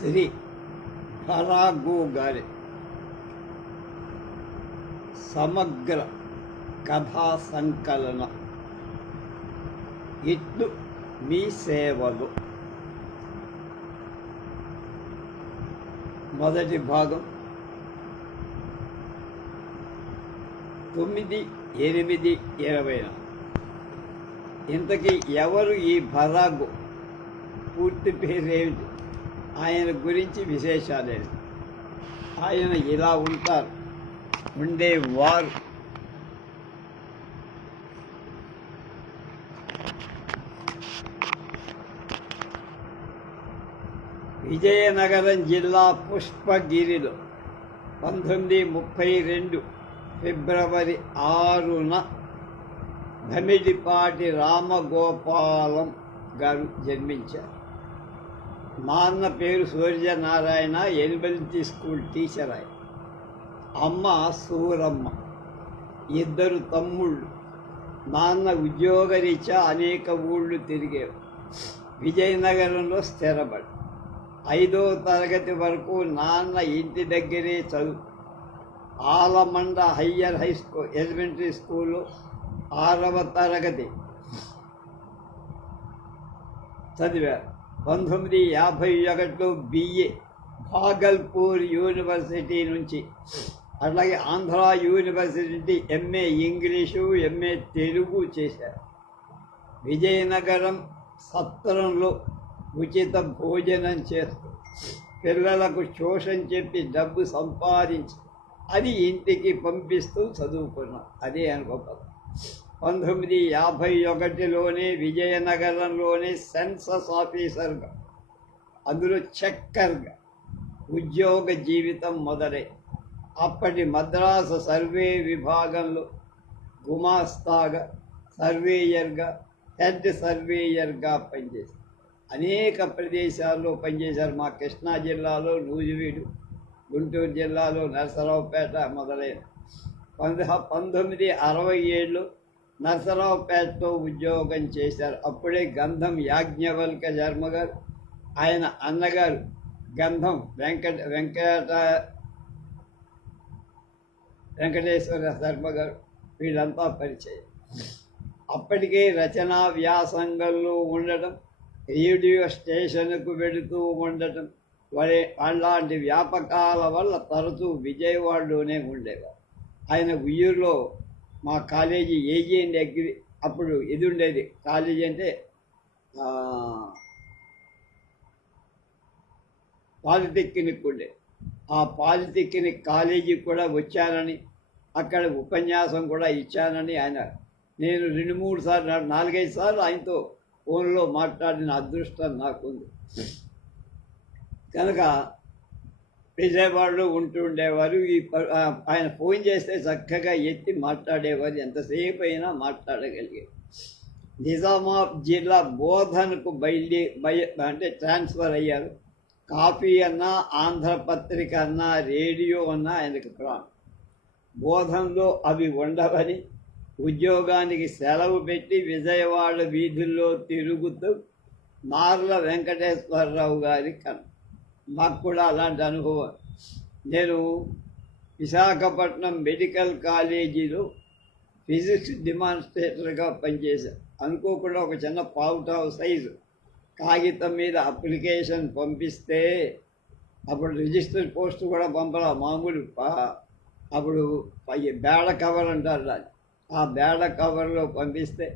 శ్రీ ఫరాగూ గారి సమగ్ర కథా సంకలనం ఇట్లు మీ సేవలు. మొదటి భాగం 9/8/20. ఇంతకీ ఎవరు ఈ ఫరాగు? పూర్తి పేరేమిటి? ఆయన గురించి విశేషాలేంటి? ఆయన ఇలా ఉండేవారు. విజయనగరం జిల్లా పుష్పగిరిలో 1932 ఫిబ్రవరి 6న ధమిడిపాటి రామగోపాలం గారు జన్మించారు. నాన్న పేరు సూర్యనారాయణ, ఎలిమెంటరీ స్కూల్ టీచర్. ఆయన అమ్మ సూరమ్మ. 2 తమ్ముళ్ళు. నాన్న ఉద్యోగరీత్యా అనేక ఊళ్ళు తిరిగేవారు. విజయనగరంలో స్థిరపడి 5వ తరగతి వరకు నాన్న ఇంటి దగ్గరే చదువు. Alamanda higher high school elementary స్కూల్లో 6వ తరగతి చదివారు. 1951లో BA భాగల్పూర్ యూనివర్సిటీ నుంచి, అట్లాగే Andhra university MA English, MA Telugu చేశారు. విజయనగరం సత్రంలో ఉచిత భోజనం చేస్తూ పిల్లలకు ట్యూషన్ చెప్పి డబ్బు సంపాదించి అది ఇంటికి పంపిస్తూ చదువుకున్నాం. అదే అనుకోపదు. 1951లోనే విజయనగరంలోనే సెన్సస్ ఆఫీసర్గా, అందులో చెక్కర్గా ఉద్యోగ జీవితం మొదలై అప్పటి మద్రాసు సర్వే విభాగంలో గుమాస్తాగా, సర్వేయర్గా, హెడ్ సర్వేయర్గా పనిచేశారు. అనేక ప్రదేశాల్లో పనిచేశారు. మా కృష్ణా జిల్లాలో నూజివీడు, గుంటూరు జిల్లాలో నరసరావుపేట మొదలైన. 1967లో నరసరావుపేటలో ఉద్యోగం చేశారు. అప్పుడే గంధం యాజ్ఞవల్క శర్మ గారు, ఆయన అన్నగారు గంధం వెంకటేశ్వర శర్మ గారు, వీళ్ళంతా పరిచయం. అప్పటికే రచనా వ్యాసంగంలో ఉండటం, రేడియో స్టేషన్కు వెళుతూ ఉండటం, అలాంటి వ్యాపకాల వల్ల తరచూ విజయవాడలోనే ఉండేవారు. ఆయన ఉయ్యూరులో మా కాలేజీ ఏజీ అండ్ అగ్రి, అప్పుడు ఇది ఉండేది కాలేజీ అంటే పాలిటెక్నిక్ ఉండేది. ఆ పాలిటెక్నిక్ కాలేజీ కూడా వచ్చానని, అక్కడ ఉపన్యాసం కూడా ఇచ్చానని ఆయన, నేను 2-3 సార్లు 4-5 సార్లు ఆయనతో ఫోన్లో మాట్లాడిన అదృష్టం నాకుంది. కనుక విజయవాడలో ఉంటూ ఉండేవారు. ఆయన ఫోన్ చేస్తే చక్కగా ఎత్తి మాట్లాడేవారు, ఎంతసేపు అయినా మాట్లాడగలిగేది. నిజామాబాద్ జిల్లా బోధనకు అంటే ట్రాన్స్ఫర్ అయ్యారు. కాఫీ అన్నా, ఆంధ్రపత్రిక అన్నా, రేడియో అన్నా ఆయనకు ప్రాణం. బోధనలో అవి ఉండవని ఉద్యోగానికి సెలవు పెట్టి విజయవాడ వీధుల్లో తిరుగుతూ నార్ల వెంకటేశ్వరరావు గారి కన్నా. మాకు కూడా అలాంటి అనుభవం. నేను విశాఖపట్నం మెడికల్ కాలేజీలో ఫిజిక్స్ డిమాన్స్ట్రేటర్గా పనిచేశాను. అనుకోకుండా ఒక చిన్న పావుటావు సైజు కాగితం మీద అప్లికేషన్ పంపిస్తే, అప్పుడు రిజిస్టర్ పోస్ట్ కూడా పంపరా, మామూలు అప్పుడు బేడ కవర్ అంటారు దాన్ని. ఆ బేడ కవర్లో పంపిస్తే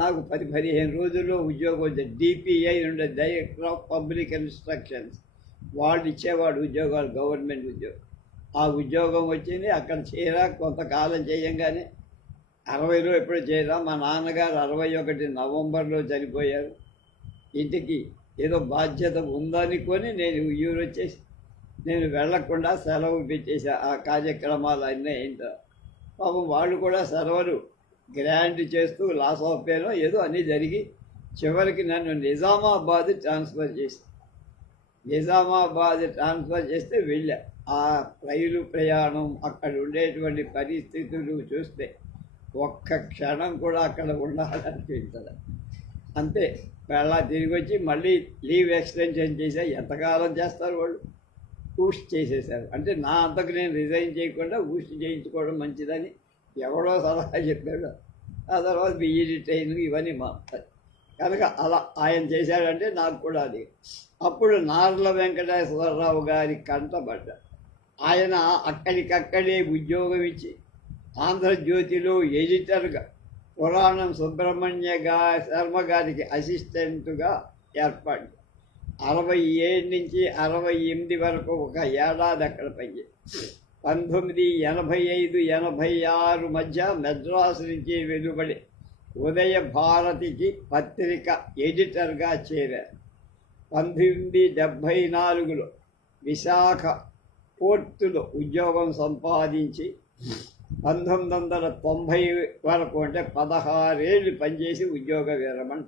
నాకు 10-15 రోజుల్లో ఉద్యోగం వచ్చింది. DPI ఉండే, డైరెక్టర్ ఆఫ్ పబ్లిక్ ఇన్స్ట్రక్షన్స్, వాళ్ళు ఇచ్చేవాడు ఉద్యోగాలు, గవర్నమెంట్ ఉద్యోగం. ఆ ఉద్యోగం వచ్చింది. అక్కడ కొంతకాలం చేయంగానే 60లో ఎప్పుడో చేరా, మా నాన్నగారు 61 నవంబర్లో చనిపోయారు. ఇంటికి ఏదో బాధ్యత ఉందనుకొని నేను ఊరు వచ్చేసి, నేను వెళ్లకుండా సెలవు పెట్టేసి ఆ కార్యక్రమాలు అన్నీ అయిన పాపం వాళ్ళు కూడా సెలవులు గ్రాంట్ చేస్తూ లాస్ ఆఫ్ పేలో ఏదో అన్నీ జరిగి చివరికి నన్ను నిజామాబాద్ ట్రాన్స్ఫర్ చేస్తే వెళ్ళా. ఆ రైలు ప్రయాణం, అక్కడ ఉండేటువంటి పరిస్థితులు చూస్తే ఒక్క క్షణం కూడా అక్కడ ఉండాలనిపించదు. అంతే. మళ్ళా తిరిగి వచ్చి మళ్ళీ లీవ్ ఎక్స్టెన్షన్ చేసా. ఎంతకాలం చేస్తారు వాళ్ళు? ఊస్ట్ చేసేసారు. అంటే నా అంతకు నేను రిజైన్ చేయకుండా ఊస్ట్ చేయించుకోవడం మంచిదని ఎవడో సలహా చెప్పాడు. ఆ తర్వాత బీఈడి ట్రైనింగ్ ఇవన్నీ మారుతాయి. కనుక అలా ఆయన చేశాడంటే నాకు కూడా అది. అప్పుడు నార్ల వెంకటేశ్వరరావు గారి కంటపడ్డా. ఆయన అక్కడికక్కడే ఉద్యోగం ఇచ్చి ఆంధ్రజ్యోతిలో ఎడిటర్గా పురాణం సుబ్రహ్మణ్య శర్మ గారికి అసిస్టెంట్గా ఏర్పాటు. 67 నుంచి 68 వరకు ఒక ఏడాది అక్కడ పనిచేసి 1985, 86 మధ్య మెడ్రాస్ నుంచి వెలువడి ఉదయ భారతికి పత్రిక ఎడిటర్గా చేరారు. 1974లో విశాఖ పోర్టులో ఉద్యోగం సంపాదించి 1990 వరకు అంటే 16 ఏళ్ళు పనిచేసి ఉద్యోగ విరమణ.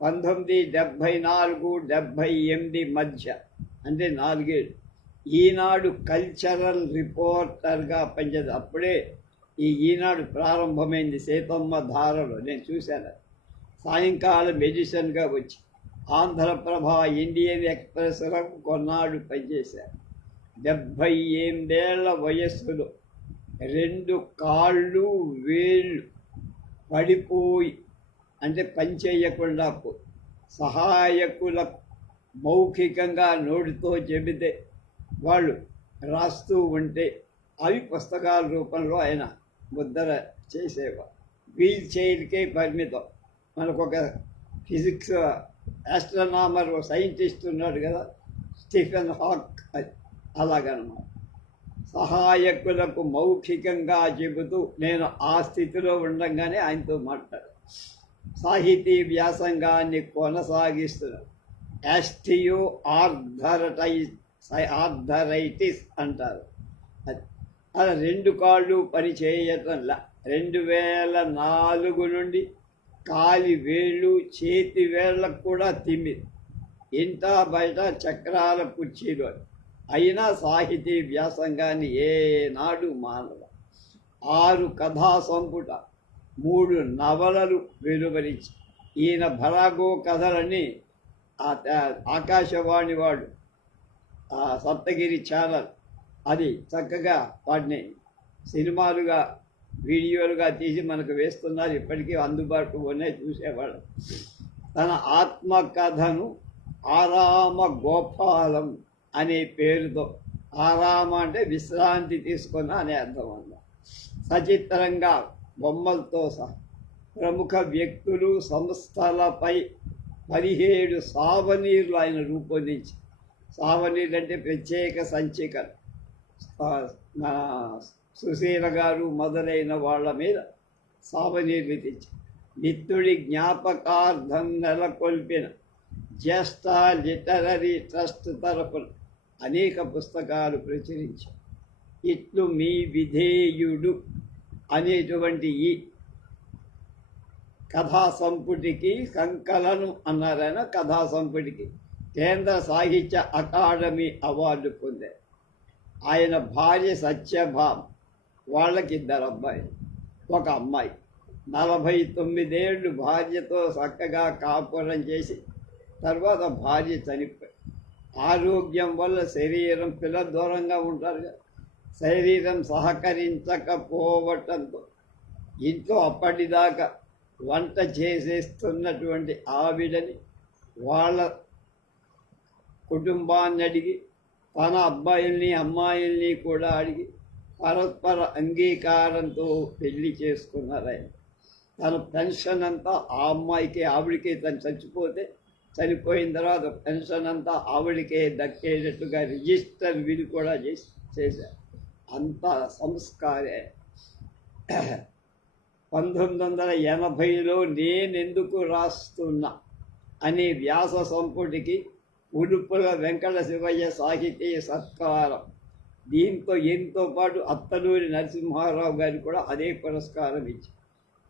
1974, 78 మధ్య అంటే 4 ఏళ్ళు ఈనాడు కల్చరల్ రిపోర్టర్గా పనిచేది. అప్పుడే ఈనాడు ప్రారంభమైంది సీతమ్మ ధారలో, నేను చూశాను. సాయంకాలం ఎడిషన్గా వచ్చి ఆంధ్రప్రభ, ఇండియన్ ఎక్స్ప్రెస్లకు కొన్నాళ్ళు పనిచేశారు. 78 వయస్సులో 2 కాళ్ళు వేళ్ళు పడిపోయి అంటే పనిచేయకుండా సహాయకులకు మౌఖికంగా నోటితో చెబితే వాళ్ళు రాస్తూ ఉంటే అవి పుస్తకాల రూపంలో ఆయన ముద్ర చేసేవారు. వీల్ చైర్కే పరిమితం. మనకు ఒక ఫిజిక్స్ ఆస్ట్రోనామర్ సైంటిస్ట్ ఉన్నాడు కదా, స్టీఫెన్ హాక్, అలాగనమాట. సహాయకులకు మౌఖికంగా చెబుతూ నేను ఆ స్థితిలో ఉండగానే ఆయనతో మాట్లాడాను. సాహితీ వ్యాసంగాన్ని కొనసాగిస్తున్నాను. యాస్టియో ఆర్థరైటిస్ అంటారు. అలా 2 కాళ్ళు పని చేయటంలా 2004 నుండి కాలి వేళ్ళు, చేతి వేళ్ళకు కూడా తిమ్మిది. ఇంటా బయట చక్రాల కుర్చీలో. అయినా సాహితీ వ్యాసంగాన్ని ఏనాడు మానవ. 6 కథా సంపుట, 3 నవలలు వెలువరించి ఈయన భరాగో కథలని ఆకాశవాణి వాడు సప్తగిరి ఛానల్ అది చక్కగా వాటిని సినిమాలుగా వీడియోలుగా తీసి మనకు వేస్తున్నారు. ఇప్పటికీ అందుబాటులో ఉన్నాయి, చూసేవాళ్ళు. తన ఆత్మకథను ఆరామ గోపాలం అనే పేరుతో, ఆరామ అంటే విశ్రాంతి తీసుకున్న అనే అర్థం అన్న, సచిత్రంగా బొమ్మలతో సహా ప్రముఖ వ్యక్తులు, సంస్థలపై 17 సావనీర్లు ఆయన రూపొందించి, సావనీర్లు అంటే ప్రత్యేక సంచికలు, సుశీల గారు మొదలైన వాళ్ళ మీద సావనీర్లు తెచ్చి మిత్రుడి జ్ఞాపకార్థం నెలకొల్పిన జ్యేష్ఠ లిటరరీ ట్రస్ట్ తరఫున అనేక పుస్తకాలు ప్రచురించారు. ఇట్లు మీ విధేయుడు అనేటువంటి ఈ కథా సంపుటికి, సంకలనం అన్నారైనా కథా సంపుటికి కేంద్ర సాహిత్య అకాడమీ అవార్డు పొందారు. ఆయన భార్య సత్యభామ, వాళ్ళకి 2 అబ్బాయిలు, 1 అమ్మాయి. 49 ఏళ్ళు భార్యతో చక్కగా కాపురం చేసి తర్వాత భార్య చనిపోయి, ఆరోగ్యం వల్ల శరీరం, పిల్లల దూరంగా ఉంటారు కదా, శరీరం సహకరించకపోవటంతో ఇంట్లో అప్పటిదాకా వంట చేసేస్తున్నటువంటి ఆవిడని వాళ్ళ కుటుంబాన్ని అడిగి, తన అబ్బాయిల్ని అమ్మాయిల్ని కూడా అడిగి పరస్పర అంగీకారంతో పెళ్లి చేసుకున్నారు. ఆయన తన పెన్షన్ అంతా ఆ అమ్మాయికి, ఆవిడికి, తను చనిపోయిన తర్వాత పెన్షన్ అంతా ఆవిడికే దక్కేటట్టుగా రిజిస్టర్ విల్ కూడా చేశారు. అంత సంస్కారే. 1980లో నేనెందుకు రాస్తున్నా అనే వ్యాస సంపుటికి ఉడుపుల వెంకట శివయ్య సాహితీ సత్కారం. దీంతో ఎంతో పాటు అత్తలూరి నరసింహారావు గారికి కూడా అదే పురస్కారం ఇచ్చి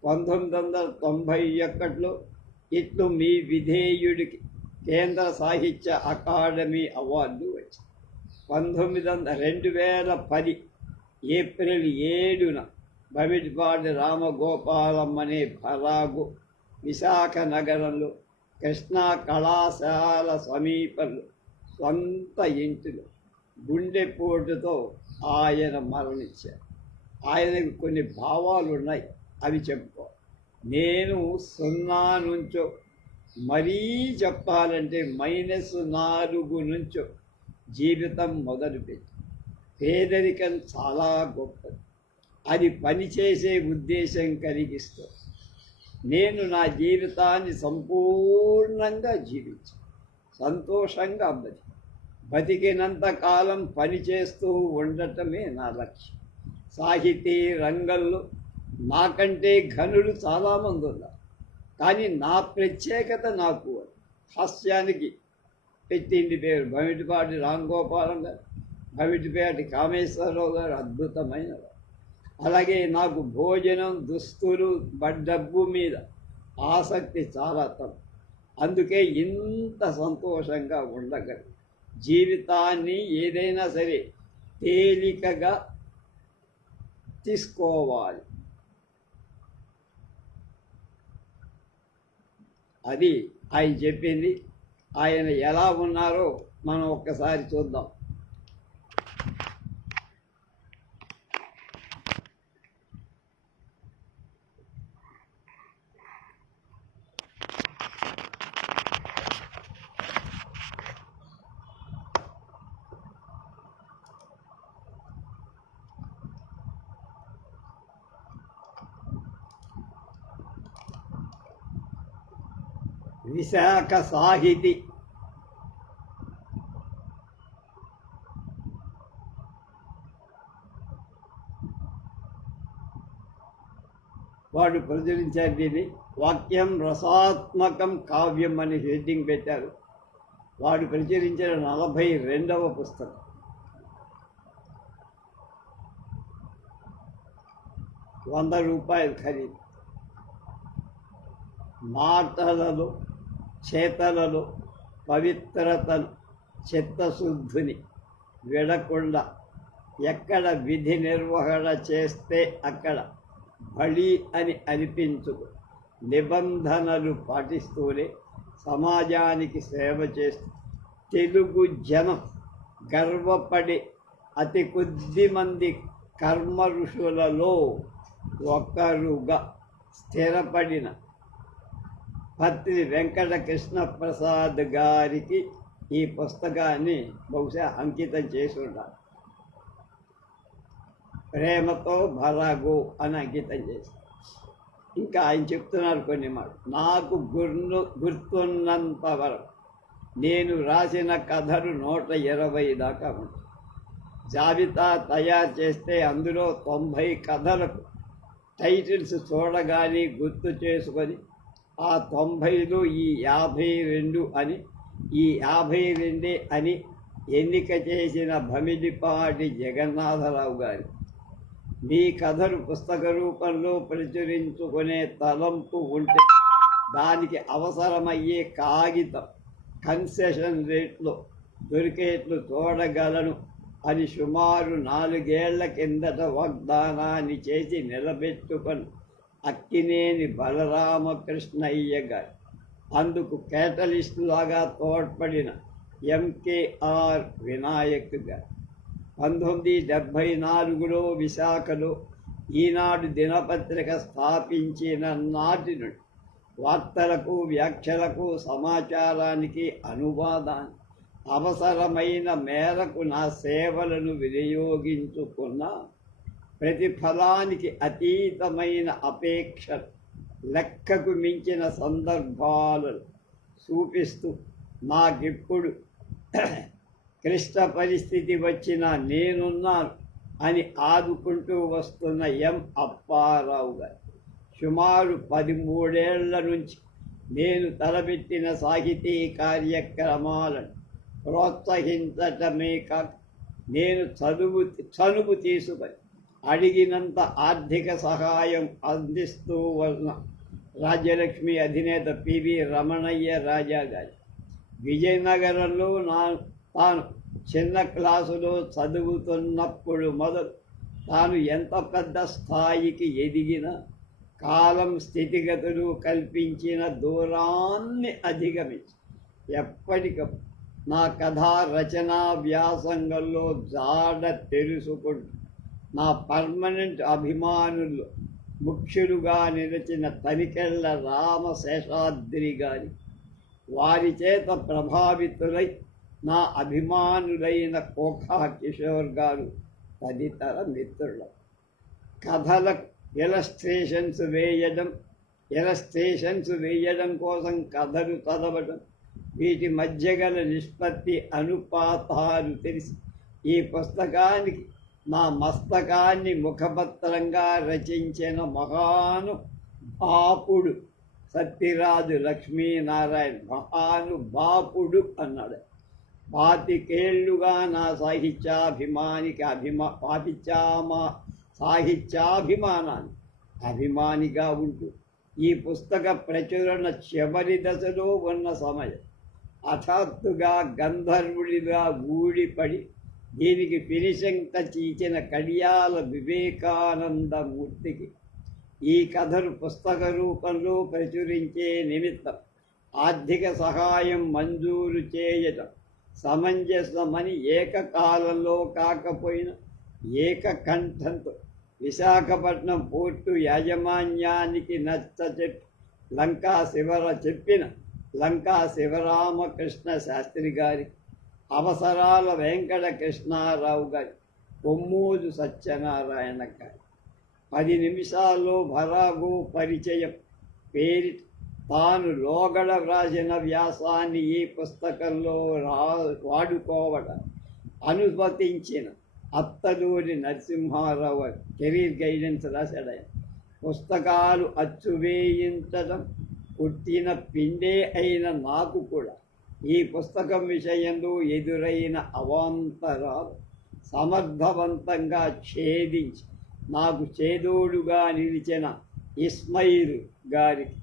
1991లో ఇట్లు మీ విధేయుడికి కేంద్ర సాహిత్య అకాడమీ అవార్డు వచ్చింది. 2010 ఏప్రిల్ 7న బమిడిపాటి రామగోపాలం అనే భరాగు విశాఖ నగరంలో కృష్ణా కళాశాల సమీపంలో సొంత ఇంటిలో గుండెపోటుతో ఆయన మరణించారు. ఆయనకు కొన్ని భావాలు ఉన్నాయి, అవి చెప్పుకో. నేను 0 నుంచో, మరీ చెప్పాలంటే -4 నుంచో జీవితం మొదలుపెట్టి. పేదరికం చాలా గొప్పది, అది పనిచేసే ఉద్దేశం కలిగిస్తుంది. నేను నా జీవితాన్ని సంపూర్ణంగా జీవించి సంతోషంగా బతికినంత కాలం పనిచేస్తూ ఉండటమే నా లక్ష్యం. సాహితీ రంగంలో నాకంటే ఘనులు చాలామంది ఉన్నారు, కానీ నా ప్రత్యేకత నాకు హాస్యానికి పెట్టింది పేరు భమిడిపాటి రాంగోపాలం గారు, భమిడిపాటి కామేశ్వరరావు గారు అద్భుతమైనవారు. అలాగే నాకు భోజనం, దుస్తులు, డబ్బు మీద ఆసక్తి చాలా తక్కువ. అందుకే ఇంత సంతోషంగా ఉండగలను. జీవితాన్ని ఏదైనా సరే తేలికగా తీసుకోవాలి. అది ఆయన చెప్పింది. ఆయన ఎలా ఉన్నారో మనం ఒక్కసారి చూద్దాం. విశాఖ సాహితి వాడు ప్రచురించారు. దీన్ని వాక్యం రసాత్మకం కావ్యం అని హెడ్డింగ్ పెట్టారు. వాడు ప్రచురించిన 42వ పుస్తకం. ₹100 ఖరీదు. మాటలలో, చేతలలో పవిత్రతను, చిత్తశుద్ధిని విడకుండా ఎక్కడ విధి నిర్వహణ చేస్తే అక్కడ బలి అని అనిపించుకు నిబంధనలు పాటిస్తూనే సమాజానికి సేవ చేస్తూ తెలుగు జనం గర్వపడే అతి కొద్ది మంది కర్మ ఋషులలో ఒకరుగా స్థిరపడిన పత్రి వెంకటకృష్ణ ప్రసాద్ గారికి ఈ పుస్తకాన్ని బహుశా అంకితం చేసి ఉండాలి. ప్రేమతో భరాగో అని అంకితం చేశారు. ఇంకా ఆయన చెప్తున్నారు కొన్ని మాటలు. నాకు గుర్తున్నంత వరకు నేను రాసిన కథలు 120 దాకా ఉంటాయి. జాబితా తయారు చేస్తే అందులో 90 కథలకు టైటిల్స్ చూడగానే గుర్తు చేసుకొని ఆ 90లో ఈ 52 అని, ఈ 52 అని ఎన్నిక చేసిన భమిడిపాటి జగన్నాథరావు గారు మీ కథలు పుస్తక రూపంలో ప్రచురించుకునే తలంపు ఉంటే దానికి అవసరమయ్యే కాగితం కన్సెషన్ రేట్లో దొరికేట్లు చూడగలను అని సుమారు 4 ఏళ్ల కిందట వాగ్దానాన్ని చేసి నిలబెట్టుకొని అక్కినేని బలరామకృష్ణయ్య గారు, అందుకు కేటలిస్ట్ లాగా తోడ్పడిన ఎంకేఆర్ వినాయక్ గారు 1974లో విశాఖలో ఈనాడు దినపత్రిక స్థాపించిన నాటి నుండి వార్తలకు, వ్యాఖ్యలకు, సమాచారానికి, అనువాదానికి అవసరమైన మేరకు నా సేవలను వినియోగించుకున్న ప్రతిఫలానికి అతీతమైన అపేక్ష, లెక్కకు మించిన సందర్భాలను చూపిస్తూ నాకిప్పుడు క్లిష్ట పరిస్థితి వచ్చినా నేనున్నాను అని ఆదుకుంటూ వస్తున్న ఎం అప్పారావు గారు సుమారు 13 ఏళ్ల నుంచి నేను తలపెట్టిన సాహితీ కార్యక్రమాలను ప్రోత్సహించటమే కాక నేను చనువు తీసుకొని అడిగినంత ఆర్థిక సహాయం అందిస్తూ ఉన్న రాజ్యలక్ష్మి అధినేత పివి రమణయ్య రాజా గారి విజయనగరంలో తాను చిన్న క్లాసులో చదువుతున్నప్పుడు మొదలు తాను ఎంత పెద్ద స్థాయికి ఎదిగినా కాలం స్థితిగతులు కల్పించిన దూరాన్ని అధిగమించి ఎప్పటికప్పుడు నా కథా రచనా వ్యాసంగంలో జాడ తెలుసుకుంటూ నా పర్మనెంట్ అభిమానులు ముఖ్యులుగా నిలిచిన తనికెళ్ళ రామశేషాద్రి గారి వారి చేత ప్రభావితులై నా అభిమానులైన కోఖా కిషోర్ గారు తదితర మిత్రులు కథలకు ఇలస్ట్రేషన్స్ వేయడం కోసం కథలు చదవడం వీటి మధ్య గల నిష్పత్తి అనుపాతాలు తెలిసి ఈ పుస్తకానికి నా మస్తకాన్ని ముఖపత్రంగా రచించిన మహానుభాపుడు సత్యరాజు లక్ష్మీనారాయణ మహానుభాపుడు అన్నాడు. 25 ఏళ్లుగా నా సాహిత్యాభిమానాన్ని అభిమానిగా ఉంటూ ఈ పుస్తక ప్రచురణ చివరి దశలో ఉన్న సమయం హఠాత్తుగా గంధర్వుడిగా ఊడిపడి దీనికి ఫినిషింగ్ టచ్ ఇచ్చిన కడియాల వివేకానందమూర్తికి ఈ కథను పుస్తక రూపంలో ప్రచురించే నిమిత్తం ఆర్థిక సహాయం మంజూరు చేయటం సమంజసమని ఏకకాలంలో కాకపోయినా ఏకకంఠంతో విశాఖపట్నం పోర్టు యాజమాన్యానికి చెప్పిన లంకా శివరామకృష్ణ శాస్త్రి గారి అవసరాల వెంకటకృష్ణారావు గారి కొమ్మూరు సత్యనారాయణ గారి 10 నిమిషాల్లో భరాగు పరిచయం పేరి తాను లోగడ వ్రాసిన వ్యాసాన్ని ఈ పుస్తకంలో వాడుకోవడం అనుమతించిన అత్తలూరి నరసింహారావు కెరీర్ గైడెన్స్ రాశాడు. పుస్తకాలు అచ్చువేయించడం పుట్టిన పిండే అయిన నాకు కూడా ఈ పుస్తకం విషయంలో ఎదురైన అవాంతరాలు సమర్థవంతంగా ఛేదించి నాకు చేదోడుగా నిలిచిన ఇస్మాయిల్ గారికి,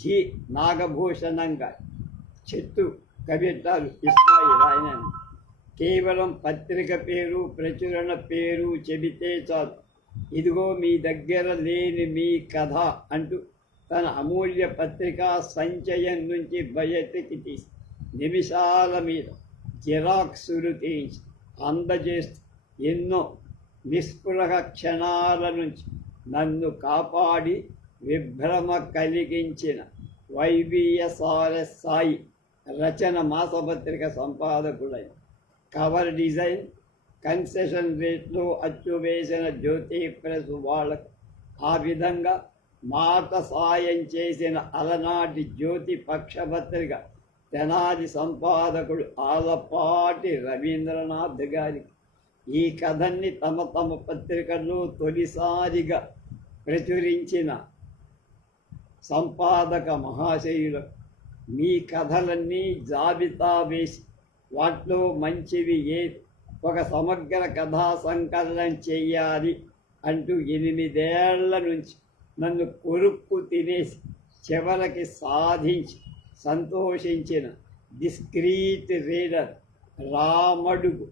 జి నాగభూషణం గారి చెట్టు కవిత్వాలు ఇస్మాయిల్ ఆయన కేవలం పత్రిక పేరు ప్రచురణ పేరు చెబితే చాలు, ఇదిగో మీ దగ్గర లేని మీ కథ అంటూ తన అమూల్య పత్రికా సంచయం నుంచి బయటికి తీసి నిమిషాల మీద జిరాక్సులు తీయించి అందజేస్తూ ఎన్నో నిస్పృహ క్షణాల నుంచి నన్ను కాపాడి విభ్రమ కలిగించిన వైబిఎస్ఆర్ఎస్ సాయి రచన మాసపత్రిక సంపాదకుడైన కవర్ డిజైన్ కన్సెషన్ రేట్లో అచ్చు వేసిన జ్యోతి ప్రెస్ వాళ్ళకు ఆ విధంగా మాట సాయం చేసిన అలనాటి జ్యోతి పక్షపత్రిక తెనాలి సంపాదకుడు ఆలపాటి రవీంద్రనాథ్ గారికి ఈ కథని తమ పత్రికల్లో తొలిసారిగా ప్రచురించిన సంపాదక మహాశయులకు మీ కథలన్నీ జాబితా వేసి వాటిలో మంచివి ఏది ఒక సమగ్ర కథా సంకలనం చెయ్యాలి అంటూ 8 ఏళ్ల నుంచి నన్ను కొరుక్కు తినేసి చివరికి సాధించి సంతోషించిన డిస్క్రీట్ రీడర్ రామడుగు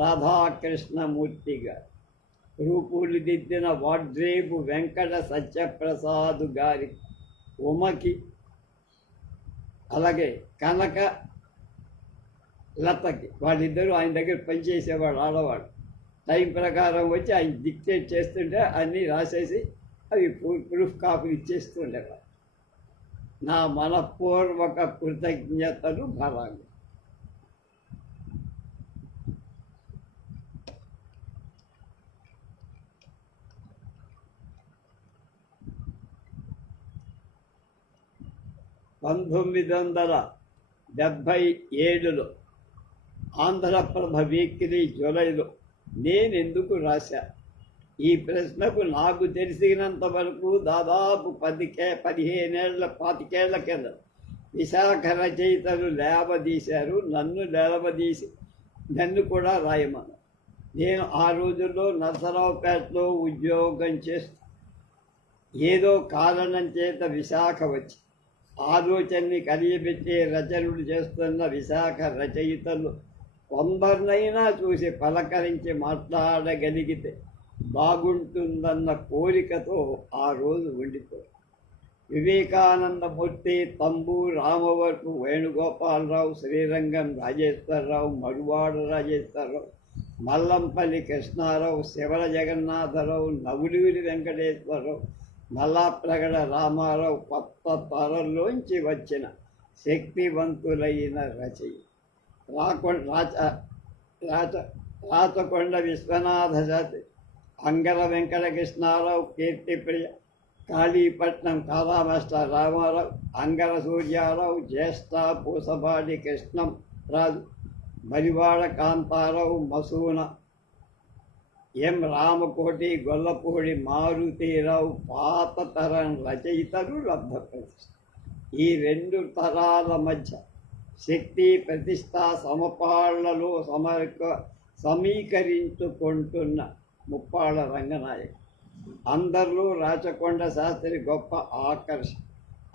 రాధాకృష్ణమూర్తి గారు, రూపులు దిద్దిన వాడ్రేపు వెంకట సత్యప్రసాద్ గారి ఉమకి, అలాగే కనక లతకి, వాళ్ళిద్దరూ ఆయన దగ్గర పనిచేసేవాడు ఆడవాడు. టైం ప్రకారం వచ్చి ఆయన డిక్టేట్ చేస్తుంటే అన్నీ రాసేసి అవి ప్రూఫ్ కాపీ ఇచ్చేస్తుండేవాడు. నా మనపూర్వక కృతజ్ఞతలు భరాలు. (1977) ఆంధ్రప్రభ వీక్లీ జూలైలో నేనెందుకు రాశా? ఈ ప్రశ్నకు నాకు తెలిసినంత వరకు దాదాపు 15 ఏళ్ల కింద విశాఖ రచయితలు లేవదీశారు. నన్ను కూడా రాయమన్నారు. నేను ఆ రోజుల్లో నరసరావుపేటలో ఉద్యోగం చేస్తూ ఏదో కారణం చేత విశాఖ వచ్చి ఆలోచనని కలియబెట్టే రచనలు చేస్తున్న విశాఖ రచయితలు కొందరినైనా చూసి పలకరించి మాట్లాడగలిగితే బాగుంటుందన్న కోరికతో ఆ రోజు ఉండిపోయాడు. వివేకానందమూర్తి, తంబు రామవరపు వేణుగోపాలరావు, శ్రీరంగం రాజేశ్వరరావు, మడువాడ రాజేశ్వరరావు, మల్లంపల్లి కృష్ణారావు, శివర జగన్నాథరావు, నవులూరి వెంకటేశ్వరరావు, మల్లాప్రగడ రామారావు కొత్త తరంలోంచి వచ్చిన శక్తివంతులైన రచయి. రాచకొండ విశ్వనాథ శాస్త్రి, అంగర వెంకటకృష్ణారావు, కీర్తిప్రియ, కాళీపట్నం కాళామాస్టర్ రామారావు, అంగర సూర్యారావు, జ్యేష్ఠ పూసపాటి కృష్ణం రాజు, మరివాడ కాంతారావు, మసూన, ఎం రామకోటి, గొల్లపూడి మారుతీరావు పాత తరం రచయితలు లబ్ధప్రతిష్ఠ. ఈ రెండు తరాల మధ్య శక్తి ప్రతిష్ట సమపాళ్లలో సమీకరించుకుంటున్న ముప్పాళ్ళ రంగనాయక్. అందరిలో రాచకొండ శాస్త్రి గొప్ప ఆకర్షణ.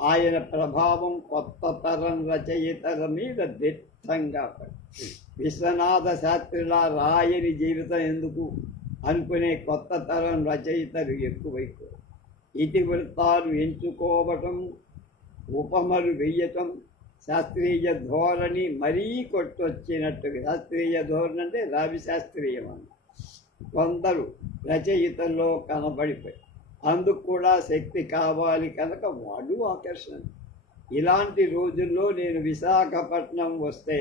ఆయన ప్రభావం కొత్త తరం రచయితల మీద దిట్టంగా పడి, విశ్వనాథ శాస్త్రిలా రాయని జీవితం ఎందుకు అనుకునే కొత్త తరం రచయితలు ఎక్కువైపోయారు. ఇతివృత్తాలు ఎంచుకోవటం, ఉపమలు వెయ్యటం, శాస్త్రీయ ధోరణి మరీ కొట్టొచ్చినట్టుగా. శాస్త్రీయ ధోరణి అంటే రావిశాస్త్రీయం అన్న కొందరు రచయితల్లో కనబడిపోయి, అందుకు కూడా శక్తి కావాలి కనుక వాడు ఆకర్షణ. ఇలాంటి రోజుల్లో నేను విశాఖపట్నం వస్తే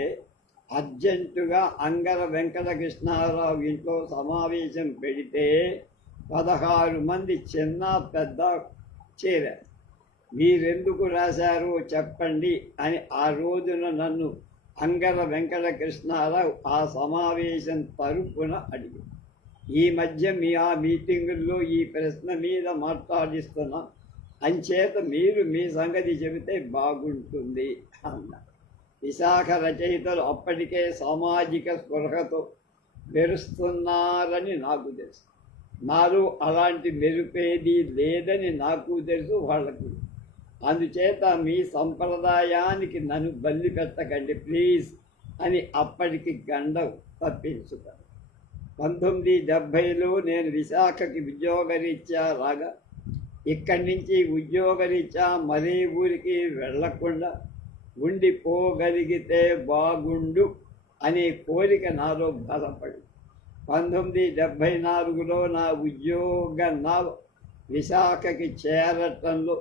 అర్జెంటుగా అంగర వెంకటకృష్ణారావు ఇంట్లో సమావేశం పెడితే 16 మంది చిన్న పెద్ద చేరారు. మీరెందుకు రాశారో చెప్పండి అని ఆ రోజున నన్ను అంగర వెంకటకృష్ణారావు ఆ సమావేశం తరపున అడిగి, ఈ మధ్య ఆ మీటింగుల్లో ఈ ప్రశ్న మీద మాట్లాడిస్తున్నా, అంచేత మీరు మీ సంగతి చెబితే బాగుంటుంది అన్న. విశాఖ రచయితలు అప్పటికే సామాజిక స్పృహతో మెరుస్తున్నారని నాకు తెలుసు. నాలో అలాంటి మెరుపేది లేదని నాకు తెలుసు, వాళ్ళకు. అందుచేత మీ సంప్రదాయానికి నన్ను బల్లి పెట్టకండి ప్లీజ్ అని అప్పటికి గండం తప్పించుతాను. 1970లో నేను విశాఖకి ఉద్యోగరీత్యా రాగా, ఇక్కడి నుంచి ఉద్యోగరీత్యా మరే ఊరికి వెళ్లకుండా ఉండిపోగలిగితే బాగుండు అనే కోరిక నాలో బలపడి 1974లో నా ఉద్యోగ విశాఖకి చేరటంలో,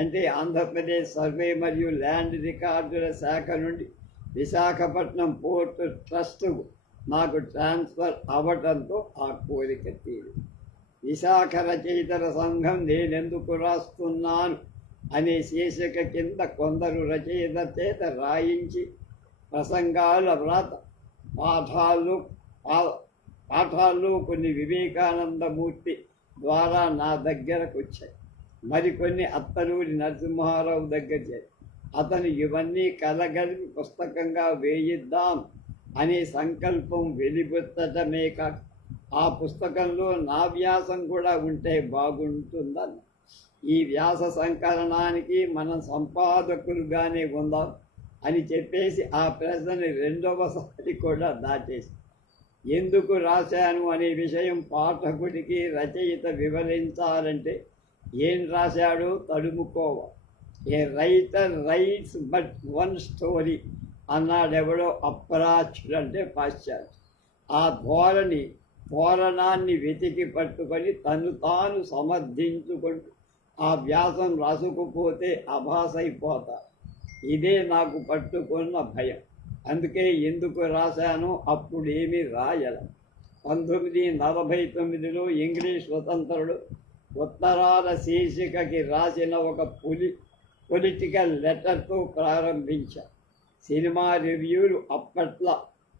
అంటే ఆంధ్రప్రదేశ్ సర్వే మరియు ల్యాండ్ రికార్డుల శాఖ నుండి విశాఖపట్నం పోర్టు ట్రస్టుకు నాకు ట్రాన్స్ఫర్ అవ్వటంతో ఆ కోరిక తీరు. విశాఖ రచయితల సంఘం నేనెందుకు రాస్తున్నాను అనే శీర్షిక కింద కొందరు రచయిత చేత రాయించి ప్రసంగాల వ్రాత పాఠాల్లో కొన్ని వివేకానందమూర్తి ద్వారా నా దగ్గరకు వచ్చాయి. మరికొన్ని అత్తలూరి నరసింహారావు దగ్గర చేరి అతను ఇవన్నీ కలగలిపి పుస్తకంగా వేయిద్దాం అనే సంకల్పం వెలిబుచ్చటమే కాక, ఆ పుస్తకంలో నా వ్యాసం కూడా ఉంటే బాగుంటుందన్న. ఈ వ్యాస సంకలనానికి మనం సంపాదకులుగానే ఉందాం అని చెప్పేసి ఆ ప్రశ్నని రెండవసారి కూడా దాచేసి, ఎందుకు రాశాను అనే విషయం పాఠకుడికి రచయిత వివరించాలంటే ఏం రాశాడో తడుముకోవాలి. A writer writes but one story అన్నాడెవడో అప్రాచ్యుడు, అంటే పాశ్చాత్య. ఆ ధోరణాన్ని వెతికి పట్టుకొని తను తాను సమర్థించుకుంటూ ఆ వ్యాసం రాసుకుపోతే అభాసైపోతా. ఇదే నాకు పట్టుకున్న భయం. అందుకే ఎందుకు రాశానో అప్పుడేమీ రాయల. 1949లో ఇంగ్లీష్ స్వతంత్రుడు ఉత్తరాల శీర్షికకి రాసిన ఒక పొలిటికల్ లెటర్తో ప్రారంభించా. సినిమా రివ్యూలు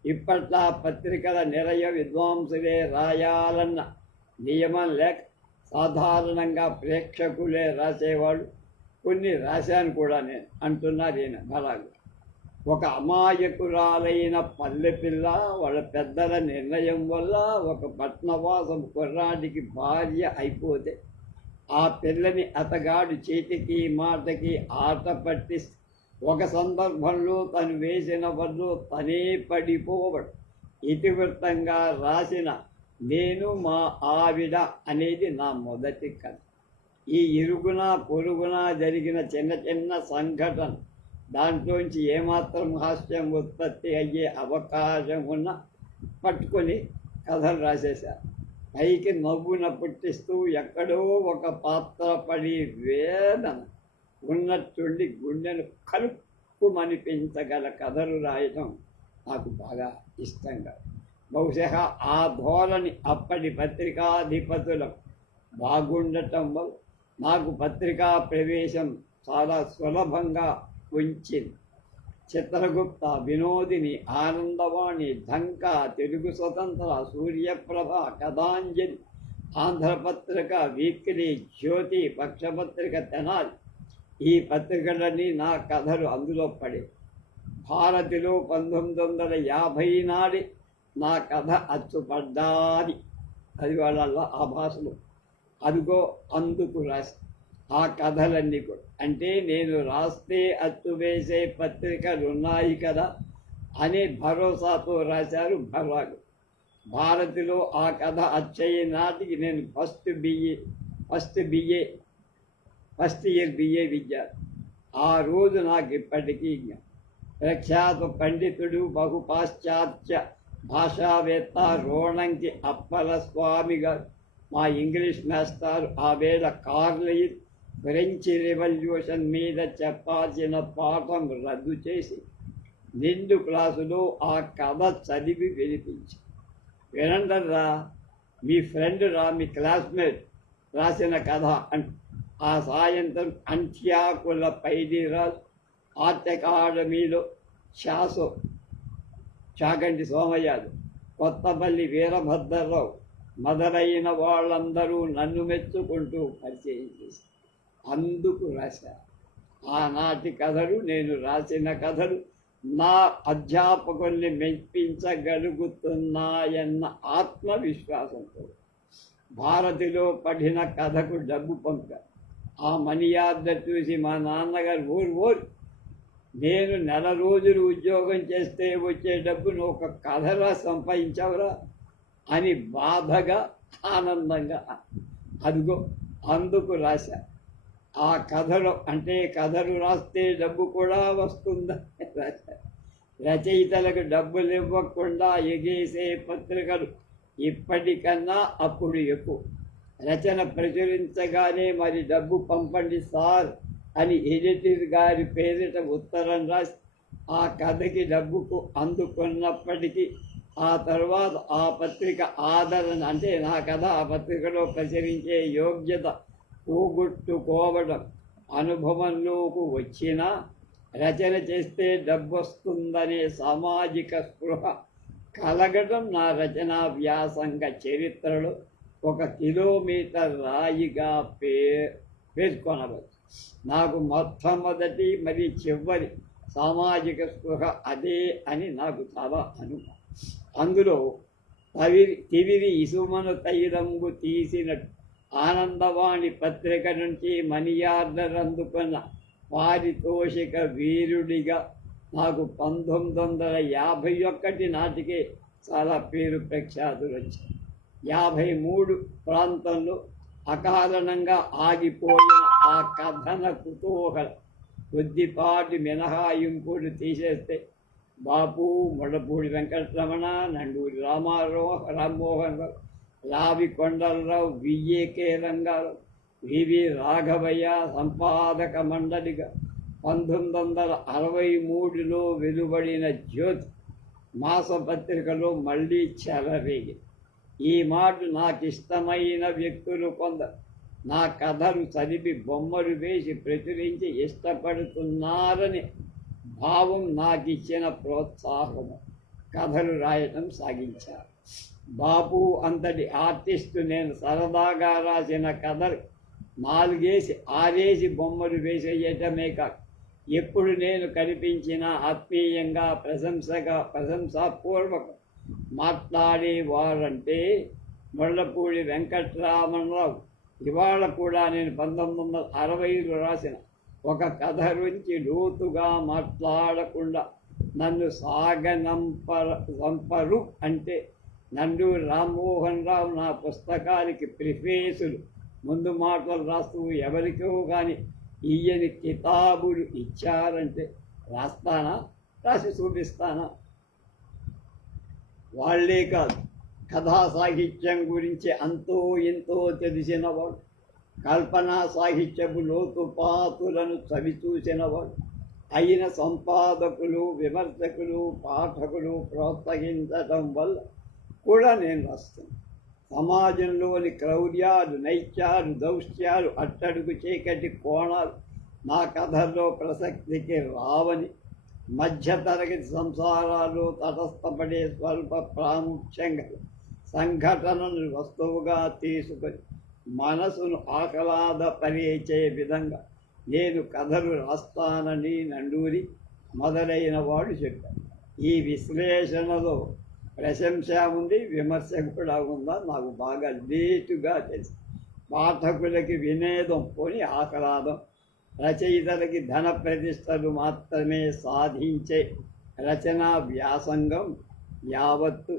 ఇప్పట్లా పత్రికల నిలయ విద్వాంసులే రాయాలన్న నియమం లేక సాధారణంగా ప్రేక్షకులే రాసేవాళ్ళు. కొన్ని రాశాను కూడా నేను అంటున్నారు ఈయన బలాలు. ఒక అమాయకురాలైన పల్లెపిల్ల వాళ్ళ పెద్దల నిర్ణయం వల్ల ఒక పట్నవాసం కుర్రాడికి భార్య అయిపోతే, ఆ పిల్లని అతగాడు చేతికి మాటకి ఆట పట్టి ఒక సందర్భంలో తను వేసిన వల్ల తనే పడిపోవడం ఇతివృత్తంగా రాసిన నేను మా ఆవిడ అనేది నా మొదటి కథ. ఈ ఇరుగున పొరుగున జరిగిన చిన్న చిన్న సంఘటన దాంట్లోంచి ఏమాత్రం హాస్యం ఉత్పత్తి అయ్యే అవకాశం ఉన్న పట్టుకొని కథలు రాసేశారు. పైకి నవ్వున పుట్టిస్తూ ఎక్కడో ఒక పాత్ర పడి వేదన ఉన్నట్టుండి గుండెను కలుపుమనిపించగల కథలు రాయటం నాకు బాగా ఇష్టంగా. బహుశా ఆ ధోరణి అప్పటి పత్రికాధిపతులకు బాగుండటం వల్ల నాకు పత్రికా ప్రవేశం చాలా సులభంగా ఉంచింది. చిత్రగుప్త, వినోదిని, ఆనందవాణి, ఢంకా, తెలుగు స్వతంత్ర, సూర్యప్రభ, కథాంజలి, ఆంధ్రపత్రిక, వీక్లీ, జ్యోతి, పక్షపత్రిక, తెనాలి, ఈ పత్రికలన్నీ నా కథలు అందులో పడే. భారతిలో 1950 నాడి నా కథ అచ్చుపడ్డాది. అది వాళ్ళ ఆ భాషలో అదిగో అందుకు రాసి ఆ కథలన్నీ కూడా. అంటే నేను రాస్తే అచ్చు వేసే పత్రికలు ఉన్నాయి కదా అనే భరోసాతో రాశారు భర్రాగు. భారతిలో ఆ కథ అచ్చయ్యే నాటికి నేను ఫస్ట్ ఇయర్ బిఏ విద్యార్థి. ఆ రోజు నాకు ఇప్పటికీ ప్రఖ్యాత పండితుడు, బహుపాశ్చాత్య భాషావేత్త రోణంకి అప్పల స్వామి గారు, మా ఇంగ్లీష్ మాస్టర్, ఆ వేళ కార్లయిల్ ఫ్రెంచ్ రెవల్యూషన్ మీద చెప్పాల్సిన పాఠం రద్దు చేసి నిండు క్లాసులో ఆ కథ చదివి వినిపించి, వినండరా మీ ఫ్రెండ్ రా, మీ క్లాస్మేట్ రాసిన కథ అంట. ఆ సాయంత్రం అంత్యాకుల పైడిరాజు, ఆర్ట్ అకాడమీలో చాగంటి సోమయాజు, కొత్తపల్లి వీరభద్రరావు మొదలైన వాళ్ళందరూ నన్ను మెచ్చుకుంటూ పరిచయం చేశారు. అందుకు రాశారు. ఆనాటి కథలు, నేను రాసిన కథలు నా అధ్యాపకుల్ని మెప్పించగలుగుతున్నాయన్న ఆత్మవిశ్వాసంతో భారతిలో పడిన కథకు డబ్బు పంపారు. ఆ మనీ ఆర్డర్ చూసి మా నాన్నగారు ఓరు నేను నెల రోజులు ఉద్యోగం చేస్తే వచ్చే డబ్బును ఒక కథలా సంపాదించావురా అని బాధగా ఆనందంగా అదిగో అందుకు రాశా. ఆ కథలు అంటే కథలు రాస్తే డబ్బు కూడా వస్తుందని రాశా. రచయితలకు డబ్బులు ఇవ్వకుండా ఎగేసే పత్రికలు ఇప్పటికన్నా అప్పుడు ఎక్కువ. రచన ప్రచురించగానే మరి డబ్బు పంపండి సార్ అని ఎడిటర్ గారి పేరిట ఉత్తరం రాసి ఆ కథకి డబ్బుకు అందుకున్నప్పటికీ ఆ తర్వాత ఆ పత్రిక ఆదరణ అంటే నా కథ ఆ పత్రికలో ప్రచురించే యోగ్యత పోగొట్టుకోవడం అనుభవంలోకి వచ్చినా రచన చేస్తే డబ్బు వస్తుందనే సామాజిక స్పృహ కలగడం నా రచనా వ్యాసంగ చరిత్రలో ఒక కిలోమీటర్ రాయిగా పేర్కొనవచ్చు. నాకు మొట్టమొదటి మరి చివరి సామాజిక స్పృహ అదే అని నాకు చాలా అనుభవం. అందులో తివిరి ఇసుమను తైరంగు తీసినట్టు ఆనందవాణి పత్రిక నుంచి మనీ ఆర్డర్ అందుకున్న పారితోషిక వీరుడిగా నాకు 1951 నాటికే చాలా పేరు ప్రఖ్యాతులు వచ్చాయి. 53 ప్రాంతంలో అకారణంగా ఆగిపోయిన ఆ కథన కుతూహల కొద్దిపాటి మినహాయింపులు తీసేస్తే బాపు, మొడపూడి వెంకటరమణ, నండూరి రామ్మోహన్ రావు, రావి కొండలరావు, విఏకే రంగారావు, వివి రాఘవయ్య సంపాదక మండలిగా 1963లో వెలువడిన జ్యోతి మాసపత్రికలో మళ్ళీ చెలరేగి. ఈ మాట నాకు ఇష్టమైన వ్యక్తులు కొందరు నా కథలు చదివి బొమ్మలు వేసి ప్రచురించి ఇష్టపడుతున్నారని భావం నాకు ఇచ్చిన ప్రోత్సాహము కథలు రాయటం సాగించారు. బాపు అంతటి ఆర్టిస్టు నేను సరదాగా రాసిన కథలు 4-6 బొమ్మలు వేసేయటమే కాక ఎప్పుడు నేను కనిపించిన ఆత్మీయంగా ప్రశంసాపూర్వక మాట్లాడేవారంటే ముళ్ళపూడి వెంకటరామరావు. ఇవాళ కూడా నేను 1960లో రాసిన ఒక కథ గురించి లోతుగా మాట్లాడకుండా నన్ను సాగనంపరు అంటే నండూరి రామ్మోహన్ రావు నా పుస్తకానికి ప్రిఫేసులు ముందు మాటలు రాస్తూ ఎవరికో కానీ ఈయని కితాబులు ఇచ్చారంటే రాస్తానా, రాసి చూపిస్తానా? వాళ్లే కాదు, కథా సాహిత్యం గురించి అంతో ఎంతో తెలిసినవాడు, కల్పనా సాహిత్యపు లోతుపాతులను చవిచూసినవాడు అయిన సంపాదకులు, విమర్శకులు, పాఠకులు ప్రోత్సహించడం వల్ల కూడా నేను రాస్తాను. సమాజంలోని క్రౌర్యాలు, నైత్యాలు, దౌష్ట్యాలు, అట్టడుగు చీకటి కోణాలు నా కథల్లో ప్రసక్తికి రావని, మధ్యతరగతి సంసారాలు తటస్థపడే స్వల్ప ప్రాముఖ్యంగా సంఘటనను వస్తువుగా తీసుకొని మనసును ఆహ్లాదపరిచే విధంగా నేను కథలు రాస్తానని నండూరి మొదలైన వాడు చెప్పారు. ఈ విశ్లేషణలో ప్రశంస ఉంది, విమర్శ కూడా ఉందా నాకు బాగా లేటుగా తెలుసు. పాఠకులకి వినోదం పోని ఆహ్లాదం, రచయితలకి ధన ప్రతిష్టలు మాత్రమే సాధించే రచనా వ్యాసంగం యావత్తు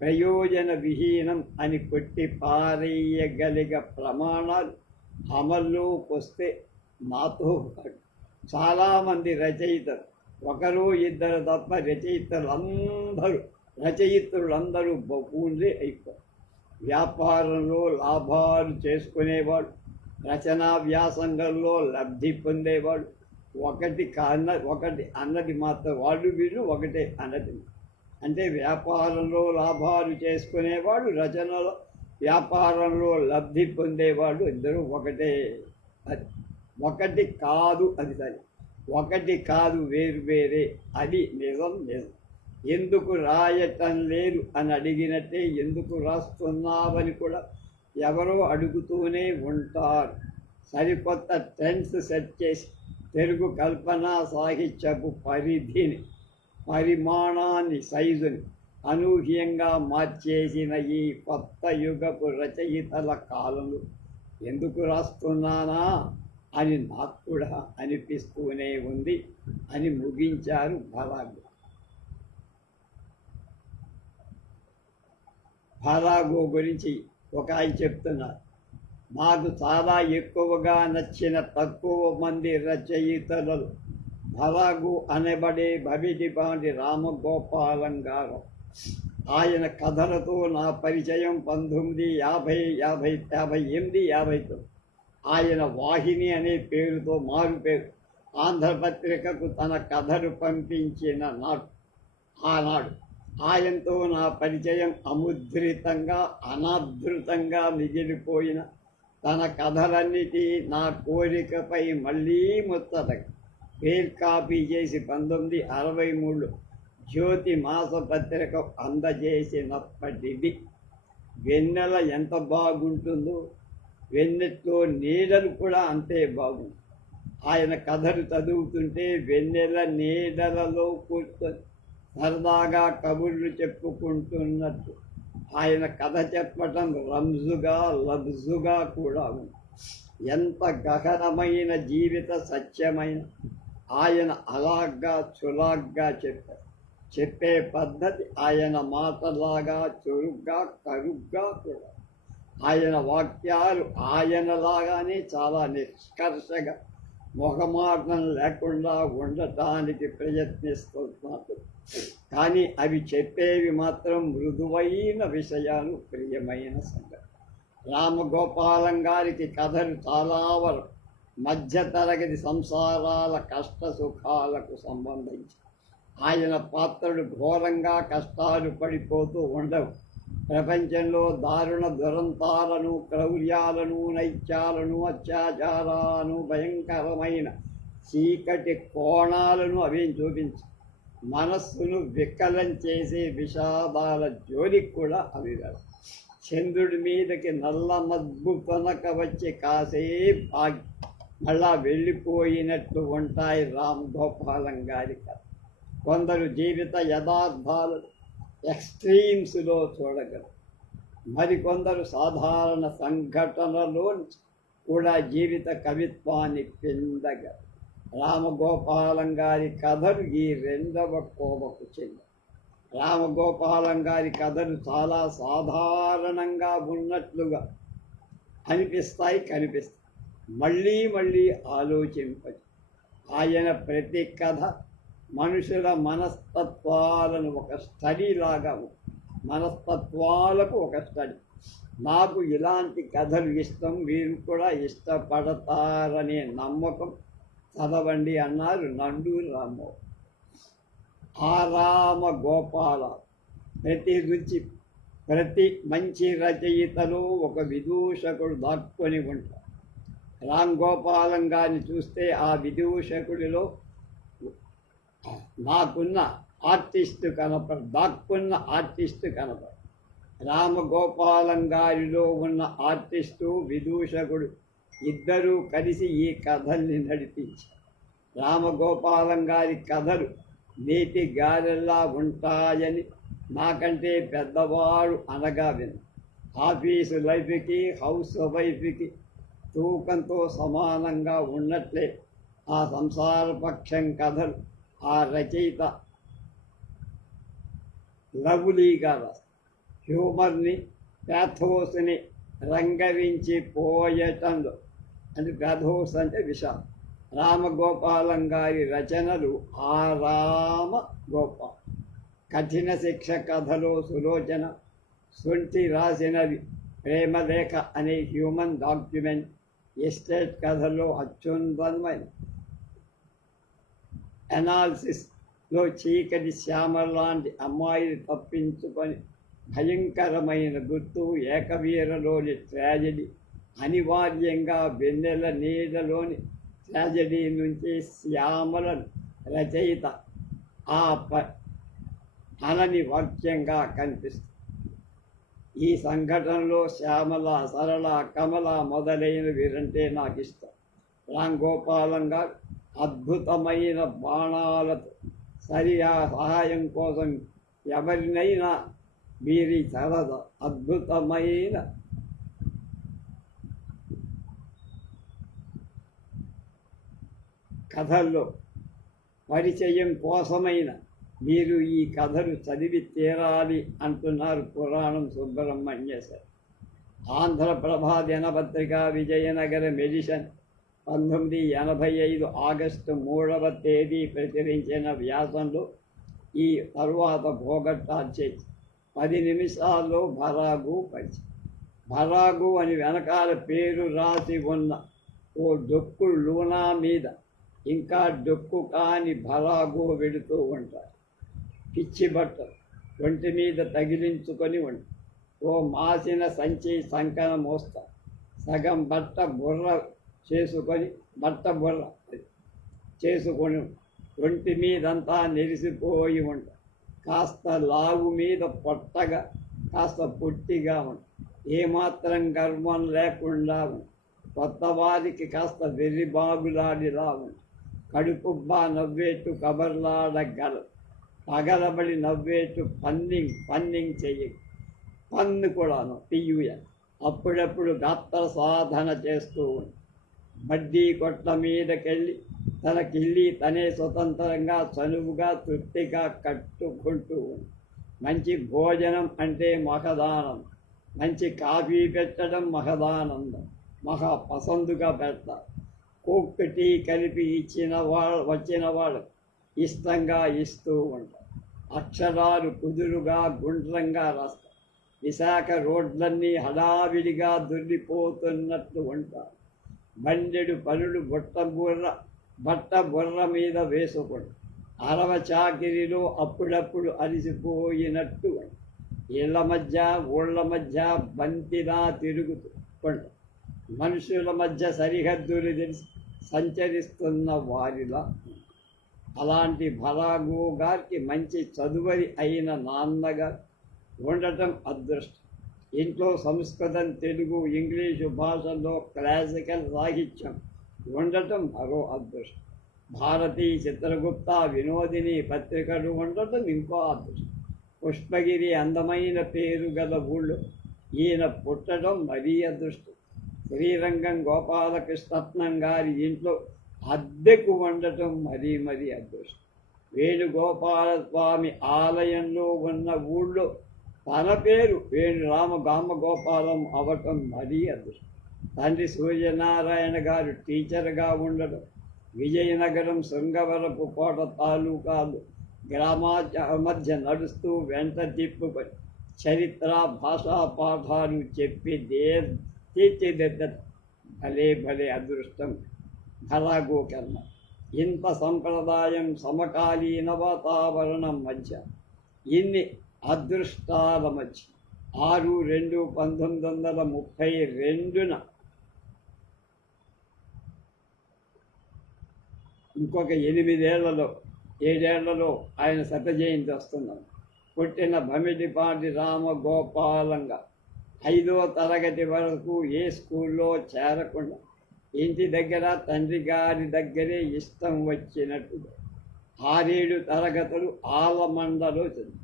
ప్రయోజన విహీనం అని కొట్టి పారేయగలిగ ప్రమాణాలు అమల్లోకి వస్తే నాతో పాటు చాలామంది రచయితలు, ఒకరు ఇద్దరు తప్ప రచయిత్రులందరూ బహుళే అయిపోయారు. వ్యాపారంలో లాభాలు చేసుకునేవాడు, రచనా వ్యాసంగంలో లబ్ధి పొందేవాడు ఒకటి అన్నది మాత్రం వాళ్ళు వీళ్ళు ఒకటే అన్నది. అంటే వ్యాపారంలో లాభాలు చేసుకునేవాడు, రచనలో వ్యాపారంలో లబ్ధి పొందేవాడు ఇద్దరు ఒకటే. అది ఒకటి కాదు, అది సరే, ఒకటి కాదు, వేరు వేరే, అది నిజం. ఎందుకు రాయటం లేదు అని అడిగినట్టే ఎందుకు రాస్తున్నావని కూడా ఎవరో అడుగుతూనే ఉంటారు. సరికొత్త ట్రెండ్స్ సెట్ చేసి తెలుగు కల్పనా సాహిత్యపు పరిధిని, పరిమాణాన్ని, సైజుని అనూహ్యంగా మార్చేసిన ఈ కొత్త యుగపు రచయితల కాలంలో ఎందుకు రాస్తున్నానా అని నాకు కూడా అనిపిస్తూనే ఉంది అని ముగించారు భరాగో గురించి ఒక ఆయన చెప్తున్నారు. నాకు చాలా ఎక్కువగా నచ్చిన తక్కువ మంది రచయితలు భరాగు అనబడే భవిడిపాటి రామగోపాలం గారు. ఆయన కథలతో నా పరిచయం 1958 ఆయన వాహిని అనే పేరుతో మారుపేరు ఆంధ్రపత్రికకు తన కథలు పంపించిన ఆనాడు ఆయనతో నా పరిచయం అముద్రితంగా, అనాదృతంగా మిగిలిపోయిన తన కథలన్నిటి నా కోరికపై మళ్ళీ ముచ్చటగా పేరు కాపీ చేసి 1963 జ్యోతి మాసపత్రిక అందజేసినప్పటిది. వెన్నెల ఎంత బాగుంటుందో వెన్నెట్లో నీడలు కూడా అంతే బాగుంది. ఆయన కథలు చదువుతుంటే వెన్నెల నీడలలో కూర్చొని సరదాగా కబుర్లు చెప్పుకుంటున్నట్టు ఆయన కథ చెప్పటం రంజుగా, లబ్జుగా కూడా ఉంది. ఎంత గహనమైన జీవిత సత్యమైన ఆయన అలాగా చులాగ్గా చెప్పారు. చెప్పే పద్ధతి ఆయన మాటలాగా చురుగ్గా, కరుగ్గా కూడా. ఆయన వాక్యాలు ఆయనలాగానే చాలా నిష్కర్షగా, మొహమాటం లేకుండా ఉండటానికి ప్రయత్నిస్తున్నారు. కానీ అవి చెప్పేవి మాత్రం మృదువైన విషయాలు, ప్రియమైన సంగతి. రామగోపాలం గారికి కథలు చాలా వరకు మధ్యతరగతి సంసారాల కష్ట సుఖాలకు సంబంధించి. ఆయన పాత్రలు ఘోరంగా కష్టాలు పడిపోతూ ఉండవు. ప్రపంచంలో దారుణ దురంతాలను, క్రౌర్యాలను, నైత్యాలను, అత్యాచారాలను, భయంకరమైన చీకటి కోణాలను అవేం చూపించి మనస్సును వికలం చేసే విషాదాల జోలికి కూడా అవి కాదు. చంద్రుడి మీదకి నల్ల మబ్బు కొనక వచ్చి కాసేపు ఆగి మళ్ళా వెళ్ళిపోయినట్టు ఉంటాయి రామ్ గోపాలం గారి కథ. కొందరు జీవిత యథార్థాలు ఎక్స్ట్రీమ్స్లో చూడగలరు, మరికొందరు సాధారణ సంఘటనలో కూడా జీవిత కవిత్వాన్ని పొందగలరు. రామగోపాలం గారి కథలు ఈ రెండవ కోవకు చెంది. రామగోపాలం గారి కథలు చాలా సాధారణంగా ఉన్నట్లుగా అనిపిస్తాయి, కనిపిస్తాయి. మళ్ళీ మళ్ళీ ఆలోచింపదు. ఆయన ప్రతి కథ మనుషుల మనస్తత్వాలను ఒక స్టడీ లాగా, మనస్తత్వాలకు ఒక స్టడీ. నాకు ఇలాంటి కథలు ఇష్టం, మీరు కూడా ఇష్టపడతారనే నమ్మకం, చదవండి అన్నారు నండూరి రామ్మోహన్. ఆ రామగోపాల ప్రతి మంచి రచయితలో ఒక విదూషకుడు దాక్కొని ఉంటాడు. రామ్ గోపాలం గారిని చూస్తే ఆ విదూషకుడిలో నాకున్న ఆర్టిస్టు దాక్కున్న ఆర్టిస్టు కనపడు. రామగోపాలం గారిలో ఉన్న ఆర్టిస్టు, విదూషకుడు ఇద్దరూ కలిసి ఈ కథల్ని నడిపించారు. రామగోపాలం గారి కథలు నీటి గారెల్లా ఉంటాయని నాకంటే పెద్దవాడు అనగా విను. ఆఫీసు లైఫ్కి, హౌస్ వైఫ్కి తూకంతో సమానంగా ఉన్నట్లే ఆ సంసార పక్షం కథలు ఆ రచయిత లవ్లీగా రాస్తారు. హ్యూమర్ని, ప్యాథోస్ని రంగరించి పోయటంలో, అంటే ప్యాథోస్ అంటే విషాదం. రామగోపాలం గారి రచనలు ఆ రామగోపాల్. కఠిన శిక్ష కథలో సులోచన, సొంటి రాసినవి ప్రేమలేఖ అనే హ్యూమన్ డాక్యుమెంట్, ఎస్టేట్ కథలో అత్యున్నతమైన అనాలిసిస్లో చీకటి శ్యామల లాంటి అమ్మాయిని తప్పించుకొని భయంకరమైన గుర్తు, ఏకవీరలోని ట్రాజెడీ, అనివార్యంగా వెన్నెల నీడలోని ట్రాజెడీ నుంచి శ్యామలను రచయిత ఆ అనని వాక్యంగా కనిపిస్తుంది. ఈ సంఘటనలో శ్యామల, సరళ, కమల మొదలైన వీరంటే నాకు ఇష్టం. రామ్ గోపాలం గారు అద్భుతమైన బాణాలతో సహాయం కోసం ఎవరినైనా వీరి సరద అద్భుతమైన కథల్లో పరిచయం కోసమైన మీరు ఈ కథలు చదివి తీరాలి అంటున్నారు పురాణం సుబ్రహ్మణ్య సార్. ఆంధ్రప్రభ దినపత్రిక విజయనగర ఎడిషన్ 1985 ఆగస్టు 3వ తేదీ ప్రచురించిన వ్యాసంలో ఈ తరువాత భోగట్టాలు చేసి 10 నిమిషాల్లో భరాగు పరిచయం. భరాగు అని వెనకాల పేరు రాసి ఉన్న ఓ డొక్కు లూనా మీద ఇంకా డొక్కు కాని భరాగు వెడుతూ ఉంటారు. పిచ్చి బట్టలు ఒంటి మీద తగిలించుకొని ఉంటారు. ఓ మాసిన సంచి సంకన మోస్తా, సగం బట్ట బుర్ర చేసుకొని ఒంటి మీదంతా నెరిసిపోయి ఉంటారు. కాస్త లావు మీద పొట్టగా, కాస్త పొట్టిగా ఉంటారు. ఏమాత్రం గర్వం లేకుండా ఉంటారు. కొత్త వారికి కాస్త వెర్రిబాగులాడిలా ఉంటారు. కడుపుబ్బా నవ్వేట్టు కబర్లాడగలరు. పగలబడి నవ్వేట్టు పన్నింగ్ చెయ్యి. పన్ను కూడాను పియ్యూయ. అప్పుడప్పుడు గాత్ర సాధన చేస్తూ ఉంది. బడ్డీ కొట్ల మీదకెళ్ళి తనకిళ్ళి తనే స్వతంత్రంగా, చనువుగా, తృప్తిగా కట్టుకుంటూ ఉంది. మంచి భోజనం అంటే మహదానం, మంచి కాఫీ పెట్టడం మహదానందం, మహా పసందుగా పెడతారు. కోక్ టీ కలిపి వచ్చిన వాళ్ళు ఇష్టంగా ఇస్తూ ఉంటారు. అక్షరాలు కుదురుగా, గుండ్రంగా రాస్తారు. విశాఖ రోడ్లన్నీ హడావిడిగా దొర్లిపోతున్నట్లు ఉంటారు. బండెడు పనులు బట్ట బుర్ర మీద వేసుకుంటారు. అరవ చాకిరిలో అప్పుడప్పుడు అలసిపోయినట్టు ఇళ్ల మధ్య ఊళ్ళ మధ్య బంతిలా తిరుగుతూ ఉంటారు. మనుషుల మధ్య సరిహద్దులు తెలిసి సంచరిస్తున్న వారిలా. అలాంటి భరాగు గారికి మంచి చదువరి అయిన నాన్నగారు ఉండటం అదృష్టం. ఇంట్లో సంస్కృతం, తెలుగు, ఇంగ్లీషు భాషల్లో క్లాసికల్ సాహిత్యం ఉండటం మరో అదృష్టం. భారతీ, చిత్రగుప్త, వినోదిని పత్రికలు ఉండటం ఇంకో అదృష్టం. పుష్పగిరి అందమైన పేరు గల ఊళ్ళో ఈయన పుట్టడం మరీ అదృష్టం. శ్రీరంగం గోపాలకృష్ణరత్నం గారి ఇంట్లో అద్దెకు ఉండటం మరీ అదృష్టం. వేణుగోపాలస్వామి ఆలయంలో ఉన్న ఊళ్ళో తన పేరు వేణు రామగోపాలం అవటం మరీ అదృష్టం. తండ్రి సూర్యనారాయణ గారు టీచర్గా ఉండడం, విజయనగరం శృంగవరపు కోట తాలూకాలు గ్రామాల మధ్య నడుస్తూ వెంట తిప్పుకొని చరిత్ర భాషా పాఠాలు చెప్పి తీర్చిదిద్దడం భలే భలే అదృష్టం. గోకర్ణ ఇంత సంప్రదాయం, సమకాలీన వాతావరణం మధ్య ఇన్ని అదృష్టాల మధ్య 6/2/1932 ఇంకొక 7 ఏళ్లలో ఆయన శత జయంతి వస్తున్నాం. పుట్టిన భమిడిపాటి రామగోపాలంగా 5వ తరగతి వరకు ఏ స్కూల్లో చేరకుండా ఇంటి దగ్గర తండ్రి గారి దగ్గరే ఇష్టం వచ్చినట్టుగా 6-7 తరగతులు ఆలమండలో చదివి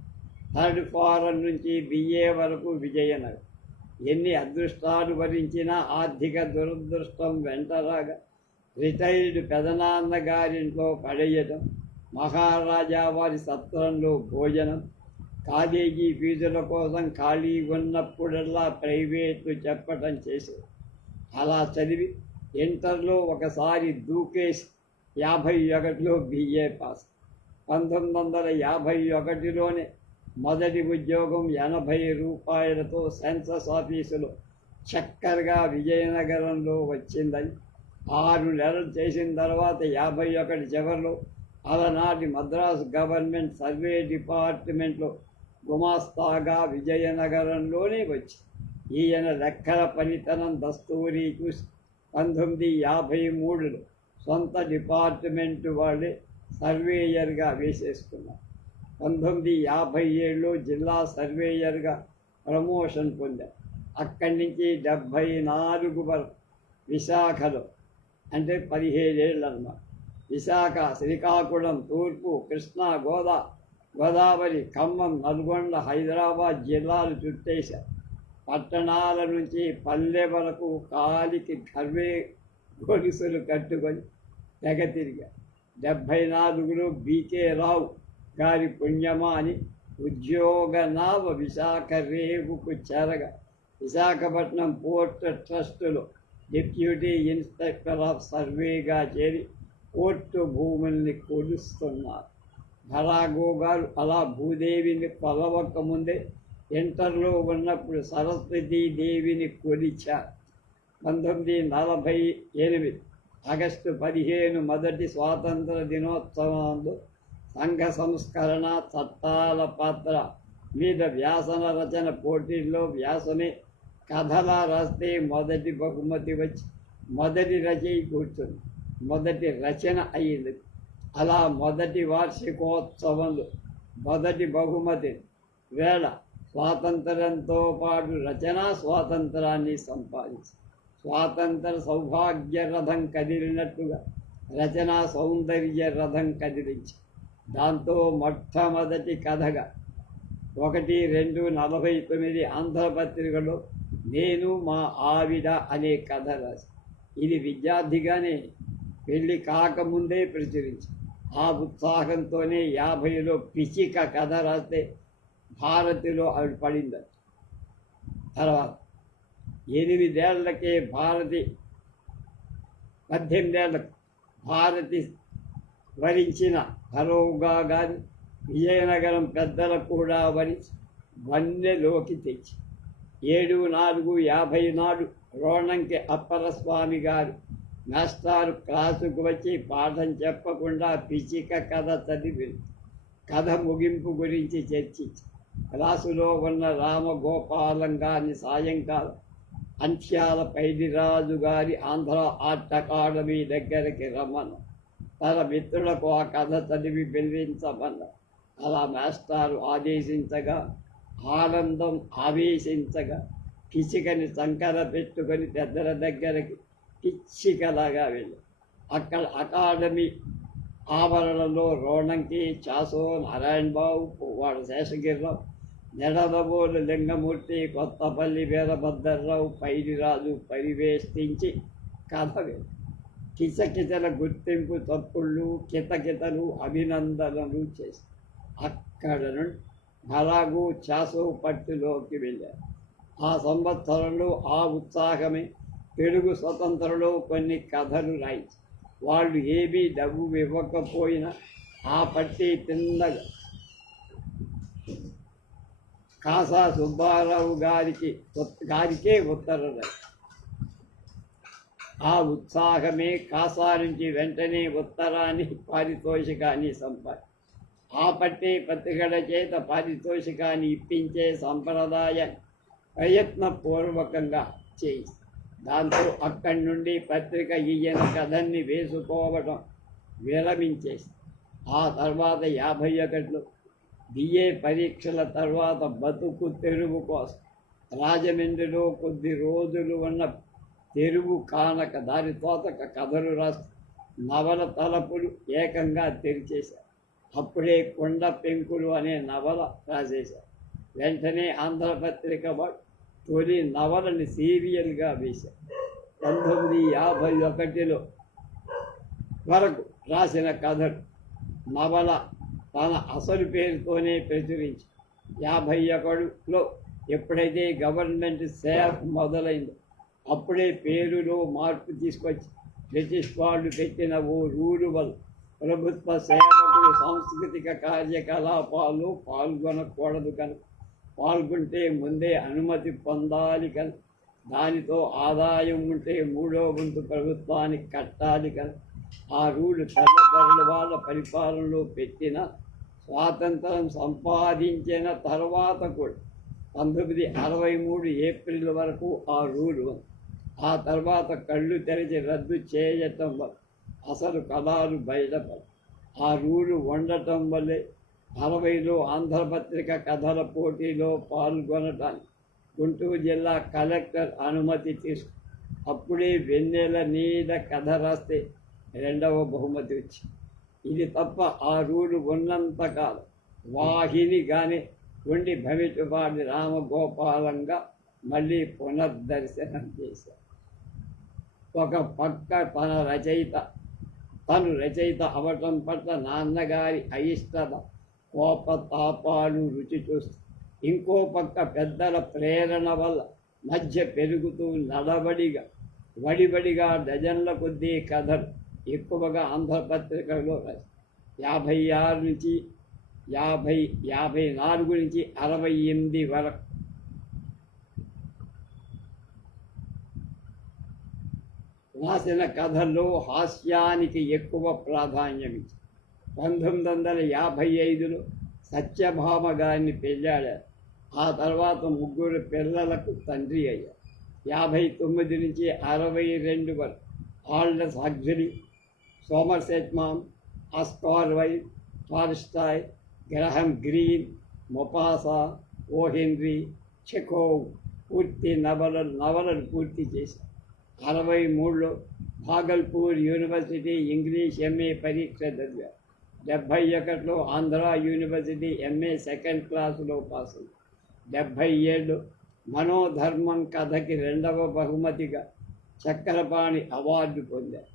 3rd ఫారం నుంచి BA వరకు విజయనగరం. ఎన్ని అదృష్టాలు భరించినా ఆర్థిక దురదృష్టం వెంటరాగా రిటైర్డ్ పెదనాన్నగారింట్లో పడేయటం, మహారాజా వారి సత్రంలో భోజనం, కాలేజీ ఫీజుల కోసం ఖాళీ ఉన్నప్పుడల్లా ప్రైవేట్లు చెప్పటం చేసేది. అలా చదివి ఇంటర్లో ఒకసారి దూకేసి 51లో BA పాస్. 1951లోనే మొదటి ఉద్యోగం 80 రూపాయలతో సెన్సస్ ఆఫీసులో చక్కరగా విజయనగరంలో వచ్చిందని, 6 నెలలు చేసిన తర్వాత 51 చివరిలో అలనాటి మద్రాసు గవర్నమెంట్ సర్వే డిపార్ట్మెంట్లో గుమాస్తాగా విజయనగరంలోనే వచ్చి ఈయన లెక్కల పనితనం దస్తూరి చూసి 1953లో సొంత డిపార్ట్మెంటు వాళ్ళే సర్వేయర్గా వేసేసుకున్నారు. 1957లో జిల్లా సర్వేయర్గా ప్రమోషన్ పొందారు. అక్కడి నుంచి 74 వరకు విశాఖలో, అంటే 17 ఏళ్ళు అన్నమాట. విశాఖ, శ్రీకాకుళం, తూర్పు, కృష్ణా, గోదావరి, ఖమ్మం, నల్గొండ, హైదరాబాద్ జిల్లాలు చుట్టేశారు. పట్టణాల నుంచి పల్లె వరకు కాలికి కర్వే గొలుసులు కట్టుకొని తెగ తిరిగారు. 74లో BK రావు గారి పుణ్యమా అని ఉద్యోగ నావ విశాఖ రేవుకు చేరగా విశాఖపట్నం పోర్ట్ ట్రస్టులో డిప్యూటీ ఇన్స్పెక్టర్ ఆఫ్ సర్వేగా చేరి పోర్టు భూముల్ని కొలుస్తున్నారు. భరాగో గారు అలా భూదేవిని కొలవక ముందే ఇంటర్లో ఉన్నప్పుడు సరస్వతీదేవిని కొలిచారు. 1948 ఆగస్టు 15 మొదటి స్వాతంత్ర దినోత్సవంలో సంఘ సంస్కరణ చట్టాల పాత్ర మీద వ్యాసన రచన పోటీల్లో వ్యాసమే కథలా రాస్తే మొదటి బహుమతి వచ్చి మొదటి రచయి కూర్చుంది. మొదటి రచన అయ్యింది. అలా మొదటి వార్షికోత్సవంలో మొదటి బహుమతి వేళ స్వాతంత్ర్యంతో పాటు రచనా స్వాతంత్రాన్ని సంపాదించి స్వాతంత్ర సౌభాగ్య రథం కదిలినట్టుగా రచనా సౌందర్య రథం కదిలించి దాంతో మొట్టమొదటి కథగా 1-2-49 ఆంధ్రపత్రికలో నేను మా ఆవిడ అనే కథ రాసి ఇది విద్యార్థిగానే పెళ్ళి కాకముందే ప్రచురించి ఆ ఉత్సాహంతోనే 50లో పిచ్చిక కథ రాస్తే భారతిలో ఆవిడ పడింది. తర్వాత 8 ఏళ్లకే భారతి, 18 ఏళ్ళకు భారతి వరించిన హరోగా గారి విజయనగరం పెద్దలకు కూడా వరించి వన్నెలోకి తెచ్చి 7/4/50 నాడు రోణంకి అప్పరస్వామి గారు మాస్టారు క్లాసుకు వచ్చి పాఠం చెప్పకుండా పిచ్చిక కథ చదివి కథ ముగింపు గురించి చర్చించి క్లాసులో ఉన్న రామగోపాలం గారిని సాయంకాలం అంత్యాల పైడిరాజు గారి ఆంధ్ర ఆర్ట్ అకాడమీ దగ్గరికి రమ్మను, తన మిత్రులకు ఆ కథ చదివి బెదిరించమన్న. అలా మాస్టారు ఆదేశించగా ఆనందం ఆవేశించగా పిచ్చికని సంకర పెట్టుకొని పెద్దల దగ్గరికి పిచ్చికలాగా వెళ్ళి అక్కడ అకాడమీ ఆవరణలో రోణంకి, చాసో, నారాయణ బాబు, పువ్వాడ శేషగిరిరావు, నెడదబోలు లింగమూర్తి, కొత్తపల్లి వీరభద్రరావు, పైడిరాజు పరివేష్టించి కథ వెళ్ళి కిచకిచల గుర్తింపు తప్పుళ్ళు కితకితలు అభినందనలు చేసి అక్కడ నుండి అలాగూ చాసో పట్టులోకి వెళ్ళారు. ఆ సంవత్సరంలో ఆ ఉత్సాహమే తెలుగు స్వతంత్రలో కొన్ని కథలు రాయించి వాళ్ళు ఏమీ డబ్బు ఇవ్వకపోయినా ఆ పట్టి తిన్నగా కాసా సుబ్బారావు గారికే ఉత్తరం రాయి. ఆ ఉత్సాహమే కాసా నుంచి వెంటనే ఉత్తరాన్ని పారితోషికాన్ని ఆ పట్టే పత్రికల చేత పారితోషికాన్ని ఇప్పించే సంప్రదాయం ప్రయత్నపూర్వకంగా చేయి. దాంతో అక్కడి నుండి పత్రిక ఈయన కథల్ని వేసుకోవడం విరమించేసి ఆ తర్వాత 51లో బిఏ పరీక్షల తర్వాత బతుకు తెరువు కోసం రాజమండ్రిలో కొద్ది రోజులు ఉన్న తెరువు కానక దాని తోతక కథలు రాస్తూ నవల తలపులు ఏకంగా తెరిచేశారు. అప్పుడే కొండ పెంకులు అనే నవల రాసేశారు. వెంటనే ఆంధ్రపత్రిక వాడు తొలి నవలని సీరియల్గా వేశారు. 1951లో వరకు రాసిన కథలు నవల తన అసలు పేరుతోనే ప్రచురించి 51లో ఎప్పుడైతే గవర్నమెంట్ సేఫ్ మొదలైందో అప్పుడే పేరులో మార్పు తీసుకొచ్చి బ్రిటిష్ వాళ్ళు పెట్టిన ఓ రూలు వల్ల ప్రభుత్వ సేవకులు సాంస్కృతిక కార్యకలాపాలు పాల్గొనకూడదు కనుక, పాల్గొంటే ముందే అనుమతి పొందాలి కనుక, దానితో ఆదాయం ఉంటే 3వ వంతు ప్రభుత్వానికి కట్టాలి కనుక ఆ రూలు తెల్లదొరల వాళ్ళ పరిపాలనలో పెట్టిన స్వాతంత్రం సంపాదించిన తర్వాత కూడా 1963 ఏప్రిల్ వరకు ఆ రూలు. ఆ తర్వాత కళ్ళు తెరిచి రద్దు చేయటం వల్ల అసలు కథలు బయటపడి ఆ రూలు ఉండటం వల్లే 60లో ఆంధ్రపత్రిక కథల పోటీలో పాల్గొనటానికి గుంటూరు జిల్లా కలెక్టర్ అనుమతి తీసుకు అప్పుడే వెన్నెల నీడ కథ రాస్తే 2వ బహుమతి వచ్చింది. ఇది తప్ప ఆ రూలు ఉన్నంతకాలం వాహినిగానే ఉండి భవిష్యవాడి రామగోపాలంగా మళ్ళీ పునర్దర్శనం చేశారు. ఒక పక్క తను రచయిత అవటం పట్ల నాన్నగారి అయిష్టత కోపతాపాలు రుచి చూస్తూ, ఇంకో పక్క పెద్దల ప్రేరణ వల్ల మధ్య పెరుగుతూ వడిబడిగా డజన్ల కొద్దీ కథలు ఎక్కువగా ఆంధ్రపత్రికలో రాసి 56 నుంచి 54 నుంచి 68 వరకు రాసిన కథల్లో హాస్యానికి ఎక్కువ ప్రాధాన్యం ఇచ్చి 1955లో సత్యభామ గారిని పెళ్ళాడారు. ఆ తర్వాత 3 పిల్లలకు తండ్రి అయ్యారు. 59 నుంచి 62 వరకు Aldous Huxley, Somerset Maugham, Oscar Wilde, Tolstoy, Graham Greene, Maupassant, O Henry, Chekhov పూర్తి నవలలు పూర్తి చేశారు. 63లో భాగల్పూర్ యూనివర్సిటీ ఇంగ్లీష్ ఎంఏ పరీక్ష చదివారు. 71లో ఆంధ్ర యూనివర్సిటీ ఎంఏ సెకండ్ క్లాసులో పాస్ అయ్యారు. 77లో మనోధర్మం కథకి 2వ బహుమతిగా చక్రపాణి అవార్డు పొందారు.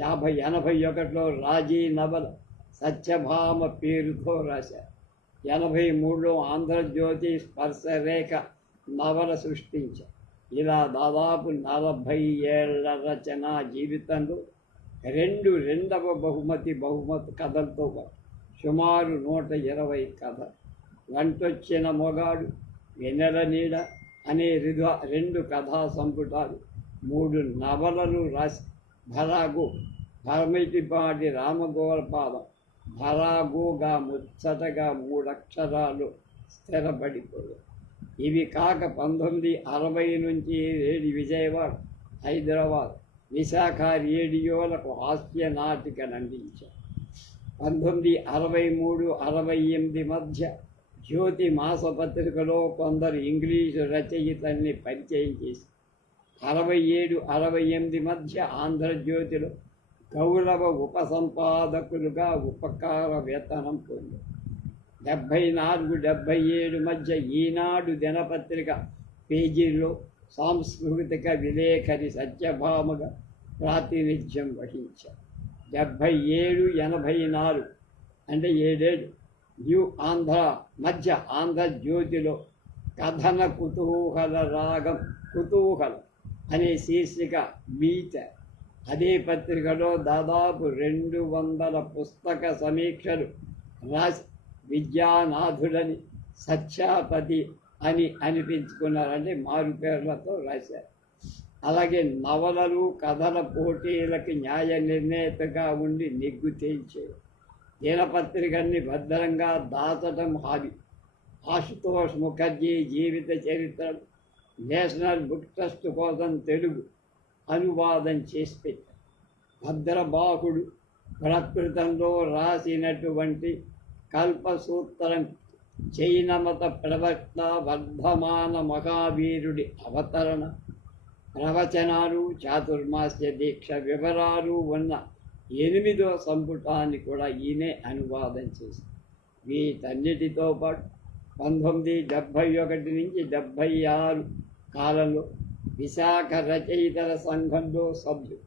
81లో రాజీ నవల సత్యభామ పేరుతో రాశారు. 83లో ఆంధ్రజ్యోతి స్పర్శరేఖ నవల సృష్టించారు. ఇలా దాదాపు 40 ఏళ్ల రచనా జీవితంలో 2వ బహుమతి కథలతో సుమారు 120 కథలు. వంటొచ్చిన మొగాడు, వెన్నెల నీడ అనే 2 కథా సంపుటాలు, 3 నవలలు రాసి భరమిటిపాటి రామగోపాలం భరాగోగా ముచ్చటగా 3 అక్షరాలు స్థిరపడిపోయాయి. ఇవి కాక 1960 నుంచి విజయవాడ, హైదరాబాద్, విశాఖ రేడియోలకు హాస్య నాటికలు అందించారు. 1963-68 మధ్య జ్యోతి మాసపత్రికలో కొందరు ఇంగ్లీషు రచయితల్ని పరిచయం చేసి 67-68 మధ్య ఆంధ్రజ్యోతిలో గౌరవ ఉపసంపాదకులుగా ఉపకార వేతనం పొందారు. 74-77 మధ్య ఈనాడు దినపత్రిక పేజీల్లో సాంస్కృతిక విలేఖరి సత్యభామగా ప్రాతినిధ్యం వహించారు. 77-84 అంటే 7 ఏళ్ళు న్యూ ఆంధ్ర మధ్య ఆంధ్రజ్యోతిలో కథన కుతూహల రాగం కుతూహలం అనే శీర్షిక మీత. అదే పత్రికలో దాదాపు 200 పుస్తక సమీక్షలు రాసి విద్యానాథులని సత్యాపతి అని అనిపించుకున్నారంటే మారు పేర్లతో రాశారు. అలాగే నవలలు కథల పోటీలకి న్యాయ నిర్ణేతగా ఉండి నెగ్గు తేల్చేది. దినపత్రికల్ని భద్రంగా దాచటం హాబీ. ఆశుతోష్ ముఖర్జీ జీవిత చరిత్ర నేషనల్ బుక్ ట్రస్ట్ కోసం తెలుగు అనువాదం చేసి పెట్టారు. భద్రబాహుడు ప్రకృతంలో రాసినటువంటి కల్పసూత్రం జైనమత ప్రవక్త వర్ధమాన మహావీరుడి అవతరణ ప్రవచనాలు చాతుర్మాస్య దీక్ష వివరాలు ఉన్న 8వ సంపుటాన్ని కూడా ఈయనే అనువాదం చేశారు. వీటన్నిటితో పాటు 1971 నుంచి 76 కాలంలో విశాఖ రచయితల సంఘంలో సభ్యుడు,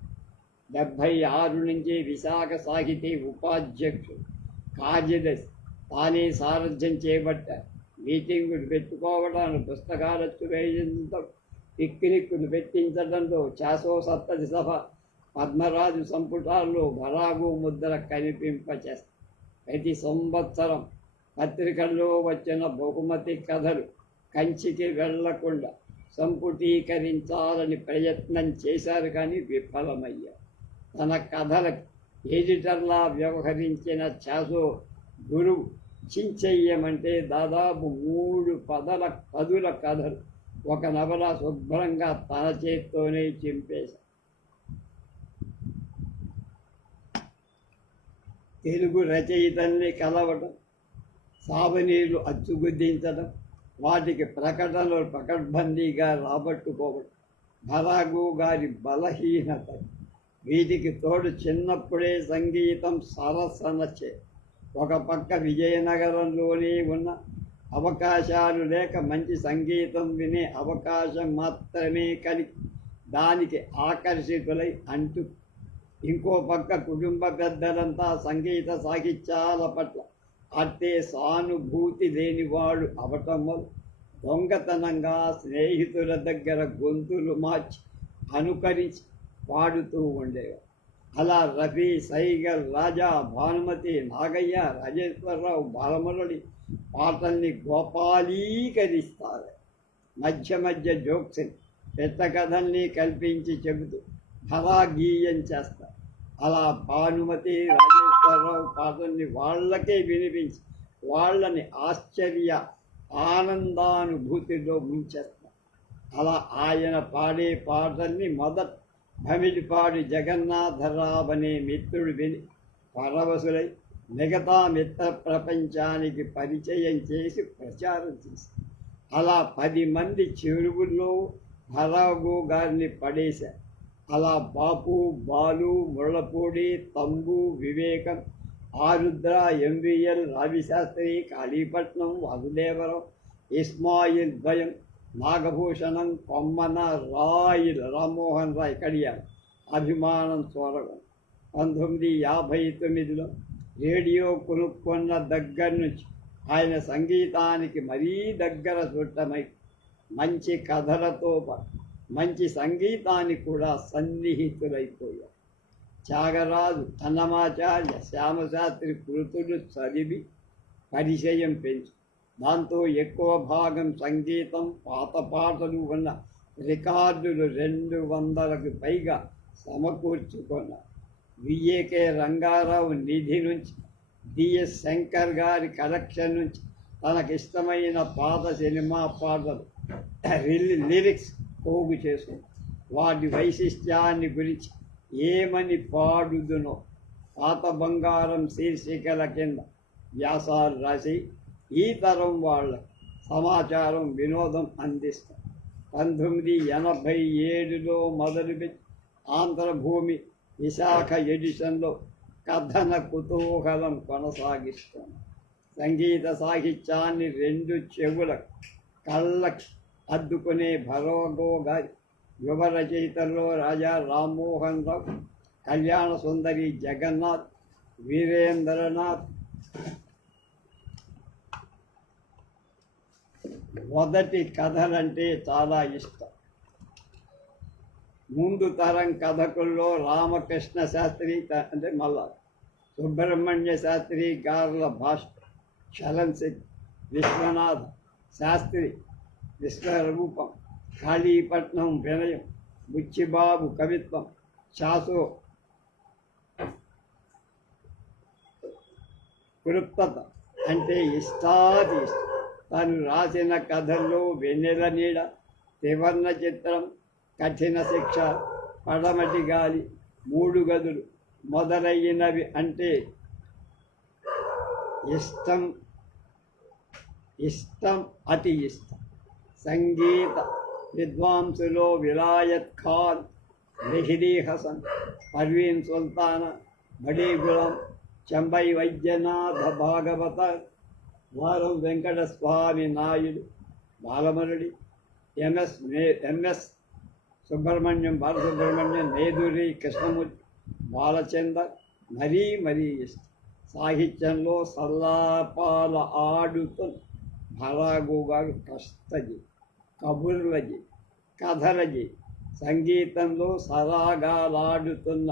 76 నుంచి విశాఖ సాహితీ ఉపాధ్యక్షుడు, కార్యదర్శి తానే సారథ్యం చేపట్టారు. మీటింగులు పెట్టుకోవడానికి, పుస్తకాలు వేయించడం, పిక్నిక్లు పెట్టించడంలో శాసోసప్తతి సభ, పద్మరాజు సంపుటాల్లో బరాగు ముద్ర కనిపింపచేస్తారు. ప్రతి సంవత్సరం పత్రికల్లో వచ్చిన బహుమతి కథలు కంచికి వెళ్లకుండా సంపుటీకరించాలని ప్రయత్నం చేశారు, కానీ విఫలమయ్యారు. తన కథలకు ఎడిటర్లా వ్యవహరించిన చాసో గురువు చించెయ్యమంటే దాదాపు 3 పదుల కథలు ఒక నవల శుభ్రంగా తన చేత్తోనే చింపేశారు. తెలుగు రచయితల్ని కలవడం, సావనీరు అచ్చుగుద్దించడం, వాటికి ప్రకటనలు పకడ్బందీగా రాబట్టుకోవడం బరాగు గారి బలహీనత. వీటికి తోడు చిన్నప్పుడే సంగీతం సరసనచే ఒక పక్క విజయనగరంలోనే ఉన్న అవకాశాలు లేక మంచి సంగీతం వినే అవకాశం మాత్రమే కలిగి దానికి ఆకర్షితులై అంటూ, ఇంకో పక్క కుటుంబ పెద్దలంతా సంగీత సాహిత్యాల పట్ల అట్టే సానుభూతి లేనివాడు అవటం వల్ల దొంగతనంగా స్నేహితుల దగ్గర గొంతులు మార్చి అనుకరించి పాడుతూ ఉండేవారు. అలా రఫీ, సైగల్, రాజా, భానుమతి, నాగయ్య, రాజేశ్వరరావు, బాలమురళి పాటల్ని గోపాలీకరిస్తారు. మధ్య మధ్య జోక్స్ని, పెద్ద కథల్ని కల్పించి చెబుతూ హరాగీయం చేస్తారు. అలా భానుమతి, రాజేశ్వరరావు పాటల్ని వాళ్ళకే వినిపించి వాళ్ళని ఆశ్చర్య ఆనందానుభూతిలో ముంచేస్తారు. అలా ఆయన పాడే పాటల్ని మొదట భమిడిపాడి జగన్నాథరావు అనే మిత్రుడు విని పరవశులై మిగతా మిత్ర ప్రపంచానికి పరిచయం చేసి ప్రచారం చేశారు. అలా 10 మంది చెరువుల్లో భరాగు గారిని పడేశారు. అలా బాపు, బాలు, ముళ్ళపూడి, తంబు, వివేకం, ఆరుద్ర, ఎంవిఎల్, రావిశాస్త్రి, కాళీపట్నం, వాసుదేవరావు, ఇస్మాయిల్ ద్వయం, నాగభూషణం, కొమ్మన, రాయిల్, రామ్మోహన్ రాయ్ కడియాల్, అభిమానం చూరగం. 1959లో రేడియో కొనుక్కున్న దగ్గర నుంచి ఆయన సంగీతానికి మరీ దగ్గర చుట్టమై మంచి కథలతో పాటు మంచి సంగీతాన్ని కూడా సన్నిహితులైపోయారు. త్యాగరాజు, అన్నమాచార్య, శ్యామశాస్త్రి కృతులు చదివి పరిచయం పెంచు, దాంతో ఎక్కువ భాగం సంగీతం, పాత పాటలు ఉన్న రికార్డులు 200కు పైగా సమకూర్చుకున్నారు. విఏకే రంగారావు నిధి నుంచి, డిఎస్ శంకర్ గారి కలెక్షన్ నుంచి తనకిష్టమైన పాత సినిమా పాటలు లిరిక్స్ పోగు చేసుకుని వాటి వైశిష్ట్యాన్ని గురించి ఏమని పాడుదునో పాత బంగారం శీర్షికల కింద వ్యాసాలు రాసి ఈ తరం వాళ్ళ సమాచారం, వినోదం అందిస్తారు. 1987లో మొదలుపెట్టి ఆంధ్రభూమి విశాఖ ఎడిషన్లో కథన కుతూహలం కొనసాగిస్తుంది. సంగీత సాహిత్యాన్ని 2 చెవుల కళ్ళకి అద్దుకునే భరాగు గారి యువ రచయితల్లో రాజా రామ్మోహన్ రావు, కళ్యాణ సుందరి జగన్నాథ్, వీరేంద్రనాథ్. మొదటి కథలంటే చాలా ఇష్టం. ముందు తరం కథకుల్లో రామకృష్ణ శాస్త్రి అంటే మళ్ళా సుబ్రహ్మణ్య శాస్త్రి, గార్ల భాష, చలన్ సింగ్, విశ్వనాథ శాస్త్రి, విశ్వరూపం, కాళీపట్నం వినయం, బుచ్చిబాబు కవిత్వం, చాసో కృప్తత అంటే ఇష్టాది ఇష్టం. తను రాసిన కథల్లో వెన్నెల నీడ, త్రివర్ణ చిత్రం, కఠిన శిక్ష, పడమటి గాలి, మూడు గదులు మొదలైనవి అంటే ఇష్టం అతి ఇష్టం. సంగీత విద్వాంసులో విలాయత్ ఖాన్, మెహదీ హసన్, పర్వీన్ సుల్తానా, బడీ గులాం, చెంబై వైద్యనాథ భాగవత, వారం వెంకటస్వామి నాయుడు, బాలమురళి, ఎంఎస్ సుబ్రహ్మణ్యం, బాలసుబ్రహ్మణ్యం, నేదురి కృష్ణమూర్తి, బాలచందర్ మరీ ఇష్టం. సాహిత్యంలో సల్లాపాల ఆడుతున్న భరాగు గారు కష్టజీ, కబుర్లజీ, కథలజీ. సంగీతంలో సరాగాలాడుతున్న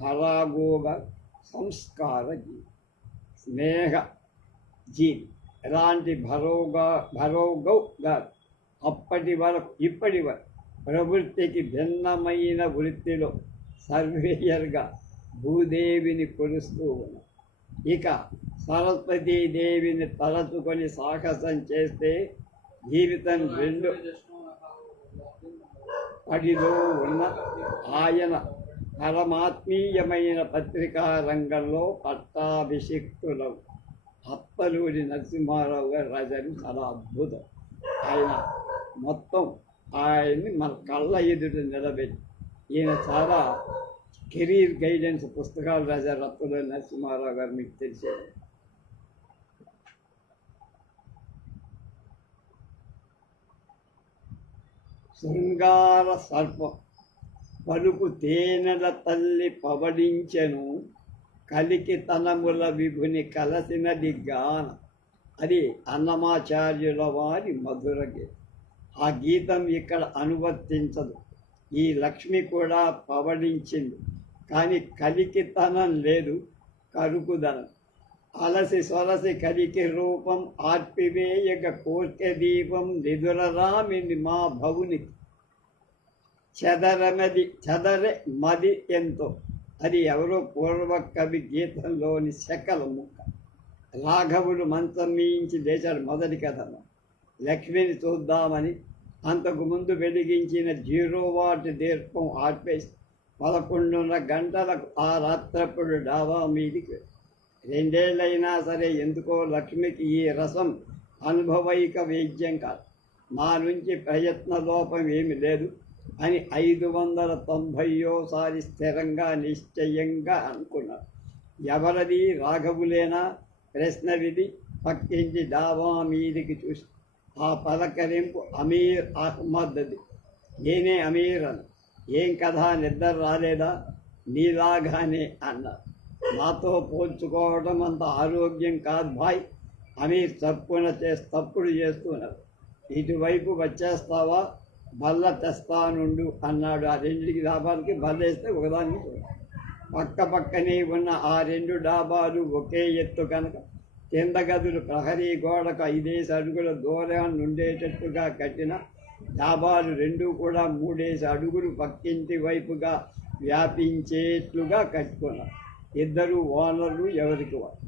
భరాగు గారు సంస్కారజీ, స్నేహ జీ. ఎలాంటి భరోగౌ గారు అప్పటి వరకు ఇప్పటి వరకు ప్రవృత్తికి భిన్నమైన వృత్తిలో సర్వేయర్గా భూదేవిని కొలుస్తూ ఉన్నారు. ఇక సరస్వతీదేవిని తలచుకొని సాహసం చేస్తే జీవితం రెండు పడిలో ఉన్న ఆయన పరమాత్మీయమైన పత్రికా రంగంలో పట్టాభిషిక్తులు. అప్పలూరి నరసింహారావు గారు రాశారు, చాలా అద్భుతం. ఆయన మొత్తం ఆయన్ని మన కళ్ళ ఎదుట నిలబెట్టి ఈయన చాలా కెరీర్ గైడెన్స్ పుస్తకాలు రాశారు. అప్పలూరి నరసింహారావు గారు మీకు తెలిసేది. శృంగార సర్పం పలుకు తేనెల తల్లి పవడించెను, కలికి తనముల విభుని కలసినది గాన. అది అన్నమాచార్యుల వారి మధుర గీతం. ఆ గీతం ఇక్కడ అనువర్తించదు. ఈ లక్ష్మి కూడా పవడించింది, కానీ కలికితనం లేదు, కరుకుదనం. అలసి సొలసి కలికి రూపం ఆర్పివేయగ కోర్కె దీపం, నిదురరామిని మా భవునికి చెదరే మది ఎంతో. అది ఎవరో పూర్వ కవి గీతంలోని శకల ముక్క. రాఘవుడు మంచం మీయించి లేచాడు మొదటి కథను. లక్ష్మిని చూద్దామని అంతకుముందు వెలిగించిన 0 వాట్ దీర్ఘం ఆర్పేసి 11:30 గంటలకు ఆ రాత్రప్పుడు డాబా మీదికి. 2 ఏళ్ళైనా సరే ఎందుకో లక్ష్మికి ఈ రసం అనుభవైక వేద్యం కాదు. నా నుంచి ప్రయత్న లోపం ఏమి లేదు అని 590వ స్థిరంగా నిశ్చయంగా అనుకున్నారు. ఎవరది రాఘవులేనా ప్రశ్న విధి పక్కించి డాబా మీదికి చూసి ఆ పలకరింపు అమీర్ అహ్మద్ది. నేనే అమీర్ అని. ఏం కథ నిద్ర రాలేదా? నీలాగానే అన్నారు. నాతో పోల్చుకోవడం అంత ఆరోగ్యం కాదు భాయ్. అమీర్ తప్పుడు చేస్తున్నారు. ఇటువైపు వచ్చేస్తావా? బల్ల తెస్తానుండు అన్నాడు. ఆ 2 డాబాలకి బల్లేస్తే ఒకదానికి పక్కనే ఉన్న ఆ 2 డాబాలు ఒకే ఎత్తు కనుక కింద గదులు ప్రహరీ గోడకు 5 అడుగుల దూరం ఉండేటట్టుగా కట్టిన డాబాలు 2 కూడా 3 అడుగులు పక్కింటి వైపుగా వ్యాపించేట్లుగా కట్టుకున్నారు. 2 ఓనర్లు ఎవరికి వారు.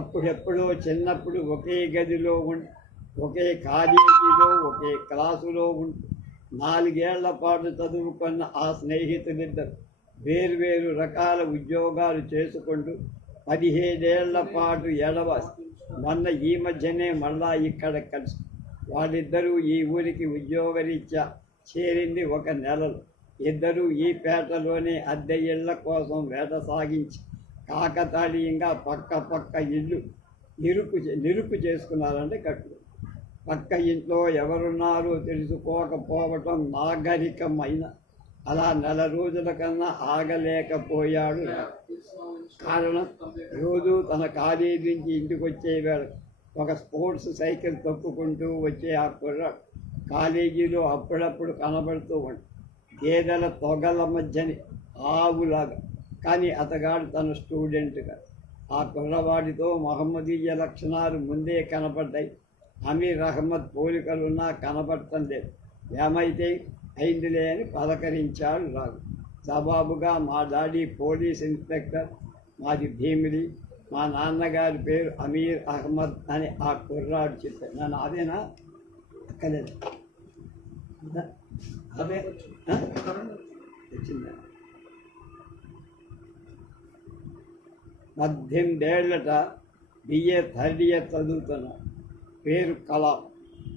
అప్పుడెప్పుడో చిన్నప్పుడు ఒకే గదిలో ఉండి ఒకే కాలేజీలో ఒకే క్లాసులో ఉంటూ 4 ఏళ్ల పాటు చదువుకున్న ఆ స్నేహితులిద్దరు వేర్వేరు రకాల ఉద్యోగాలు చేసుకుంటూ 15 ఏళ్ల పాటు ఎడవాసి మొన్న ఈ మధ్యనే మళ్ళా ఇక్కడ కలిసి వాళ్ళిద్దరూ ఈ ఊరికి ఉద్యోగరీత్యా చేరింది 1 నెలలో. ఇద్దరూ ఈ పేటలోనే అద్దె ఇళ్ల కోసం వేట సాగించి కాకతాళీయంగా పక్క ఇల్లు నిరుపు చేసుకున్నారంటే కట్టుకున్నారు. పక్క ఇంట్లో ఎవరున్నారో తెలుసుకోకపోవటం నాగరికమైన. అలా 4 రోజుల కన్నా ఆగలేకపోయాడు. కారణం, రోజు తన కాలేజీ నుంచి ఇంటికి వచ్చేవాడు. ఒక స్పోర్ట్స్ సైకిల్ తొక్కుకుంటూ వచ్చే ఆ కుర్రాడు కాలేజీలో అప్పుడప్పుడు కనబడుతూ ఉంటాడు, గేదెల తొగల మధ్యని ఆవులాగా. కానీ అతగాడు తన స్టూడెంట్గా. ఆ కుర్రవాడితో మహమ్మదీయ లక్షణాలు ముందే కనపడ్డాయి. అమీర్ అహ్మద్ పోలికలున్నా కనపడటం లేదు. ఏమైతే అయిందిలే అని పలకరించాడు రాజు. జవాబుగా, మా డాడీ పోలీస్ ఇన్స్పెక్టర్, మాది భీమిలి, మా నాన్నగారి పేరు అమీర్ అహ్మద్ అని ఆ కుర్రాడు చెప్పాడు. నన్ను అదేనా అక్కలేదు అదే వచ్చిందా? 18 ఏళ్ళట, బిఏ థర్డ్ ఇయర్ చదువుతున్నా. పేరు కలాం.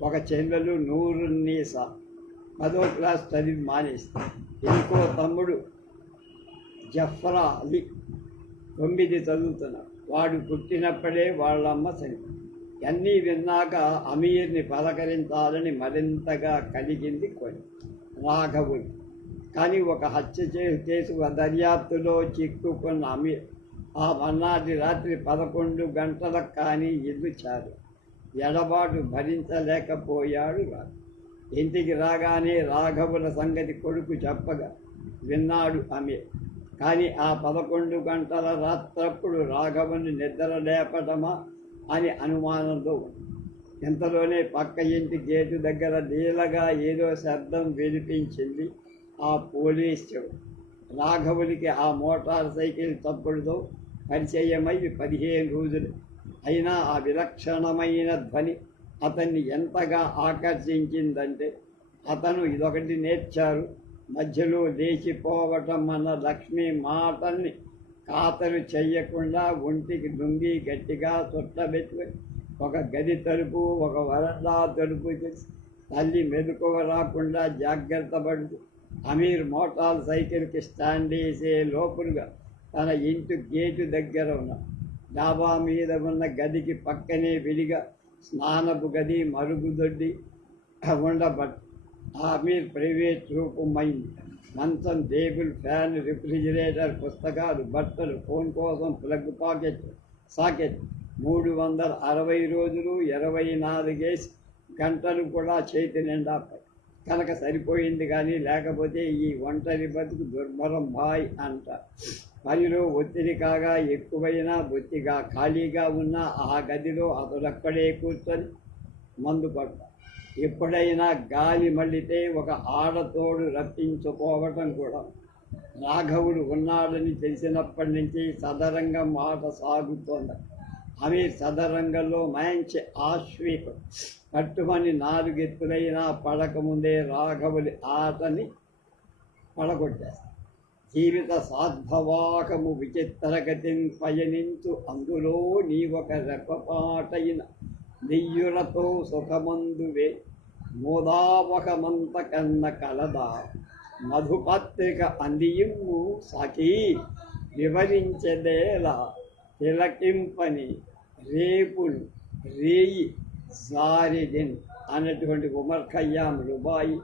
ఒక చెల్లెలు నూరున్నీసా 10వ క్లాస్ చదివి మానేసి. ఇంకో తమ్ముడు జఫ్రా అలీ 9 చదువుతున్నాడు. వాడు పుట్టినప్పుడే వాళ్ళమ్మ చనిపోయింది. అన్నీ విన్నాక అమీర్ని పలకరించాలని మరింతగా కలిగింది రాఘవుడు. కానీ ఒక హత్య కేసు దర్యాప్తులో చిక్కుకున్న అమీర్ ఆ మన్నాటి రాత్రి 11 గంటలకు కానీ ఇల్లు చాలు. ఎడబాటు భరించలేకపోయాడు రాఘు. ఇంటికి రాగానే రాఘవుల సంగతి కొడుకు చెప్పగా విన్నాడు అమీర్. కానీ ఆ 11 గంటల రాత్రప్పుడు రాఘవుని నిద్ర లేపటమా అని అనుమానంలో ఉంది. ఇంతలోనే పక్క ఇంటి గేటు దగ్గర నీలగా ఏదో శబ్దం వినిపించింది. ఆ పోలీస్ చెవుడు. రాఘవునికి ఆ మోటార్ సైకిల్ తప్పుడుతో పరిచయమై 15 రోజులు అయినా ఆ విలక్షణమైన ధ్వని అతన్ని ఎంతగా ఆకర్షించిందంటే అతను ఇదొకటి నేర్చారు. మధ్యలో లేచిపోవటం అన్న లక్ష్మి మాటల్ని ఖాతరు చెయ్యకుండా ఒంటికి లుంగి గట్టిగా చుట్టబెట్టుకొని ఒక గది తలుపు, ఒక వరండా తలుపు చేసి తల్లి మెలకువ రాకుండా జాగ్రత్త పడుతూ అమీర్ మోటార్ సైకిల్కి స్టాండ్ వేసే లోపులుగా తన ఇంటి గేటు దగ్గర ఉన్న డాబా మీద ఉన్న గదికి పక్కనే విడిగా స్నానపు గది, మరుగుదొడ్డి ఉండబట్టు అమీర్ ప్రైవేట్ రూపమైంది. మంచం, టేబుల్, ఫ్యాన్, రిఫ్రిజిరేటర్, పుస్తకాలు, బట్టలు, ఫోన్ కోసం ప్లగ్ సాకెట్ 360 రోజులు 24 గంటలు కూడా చేతి నిండా కనుక సరిపోయింది. కానీ లేకపోతే ఈ ఒంటరి బతుకు దుర్భరం బాయ్ అంట. పనిలో ఒత్తిడి కాగా ఎక్కువైనా బొత్తిగా ఖాళీగా ఉన్న ఆ గదిలో అతడక్కడే కూర్చొని మందు పడ్డా. ఎప్పుడైనా గాలి మళ్ళితే ఒక ఆడతోడు రప్పించుకోవటం కూడా. రాఘవుడు ఉన్నాడని తెలిసినప్పటి నుంచి సదరంగం ఆట సాగుతోంది. అమీర్ సదరంగంలో మంచి ఆశ్వీకం పట్టుమని 4 ఎత్తులైనా పడకముందే రాఘవుడి ఆటని పడగొట్టేస్తాడు. జీవిత సాధ్వవాకము విచిత్రగతిని పయనించు, అందులో నీ ఒక రెప్పపాటైన నెయ్యులతో సుఖమందువే మోదావకమంత కన్న కలదా మధుపత్రిక అందియుము సాకి వివరించదేలా తిలకింపని రేపులు రేయి జారిడిన్ అన్నటువంటి ఉమర్ ఖయ్యాం రుబాయి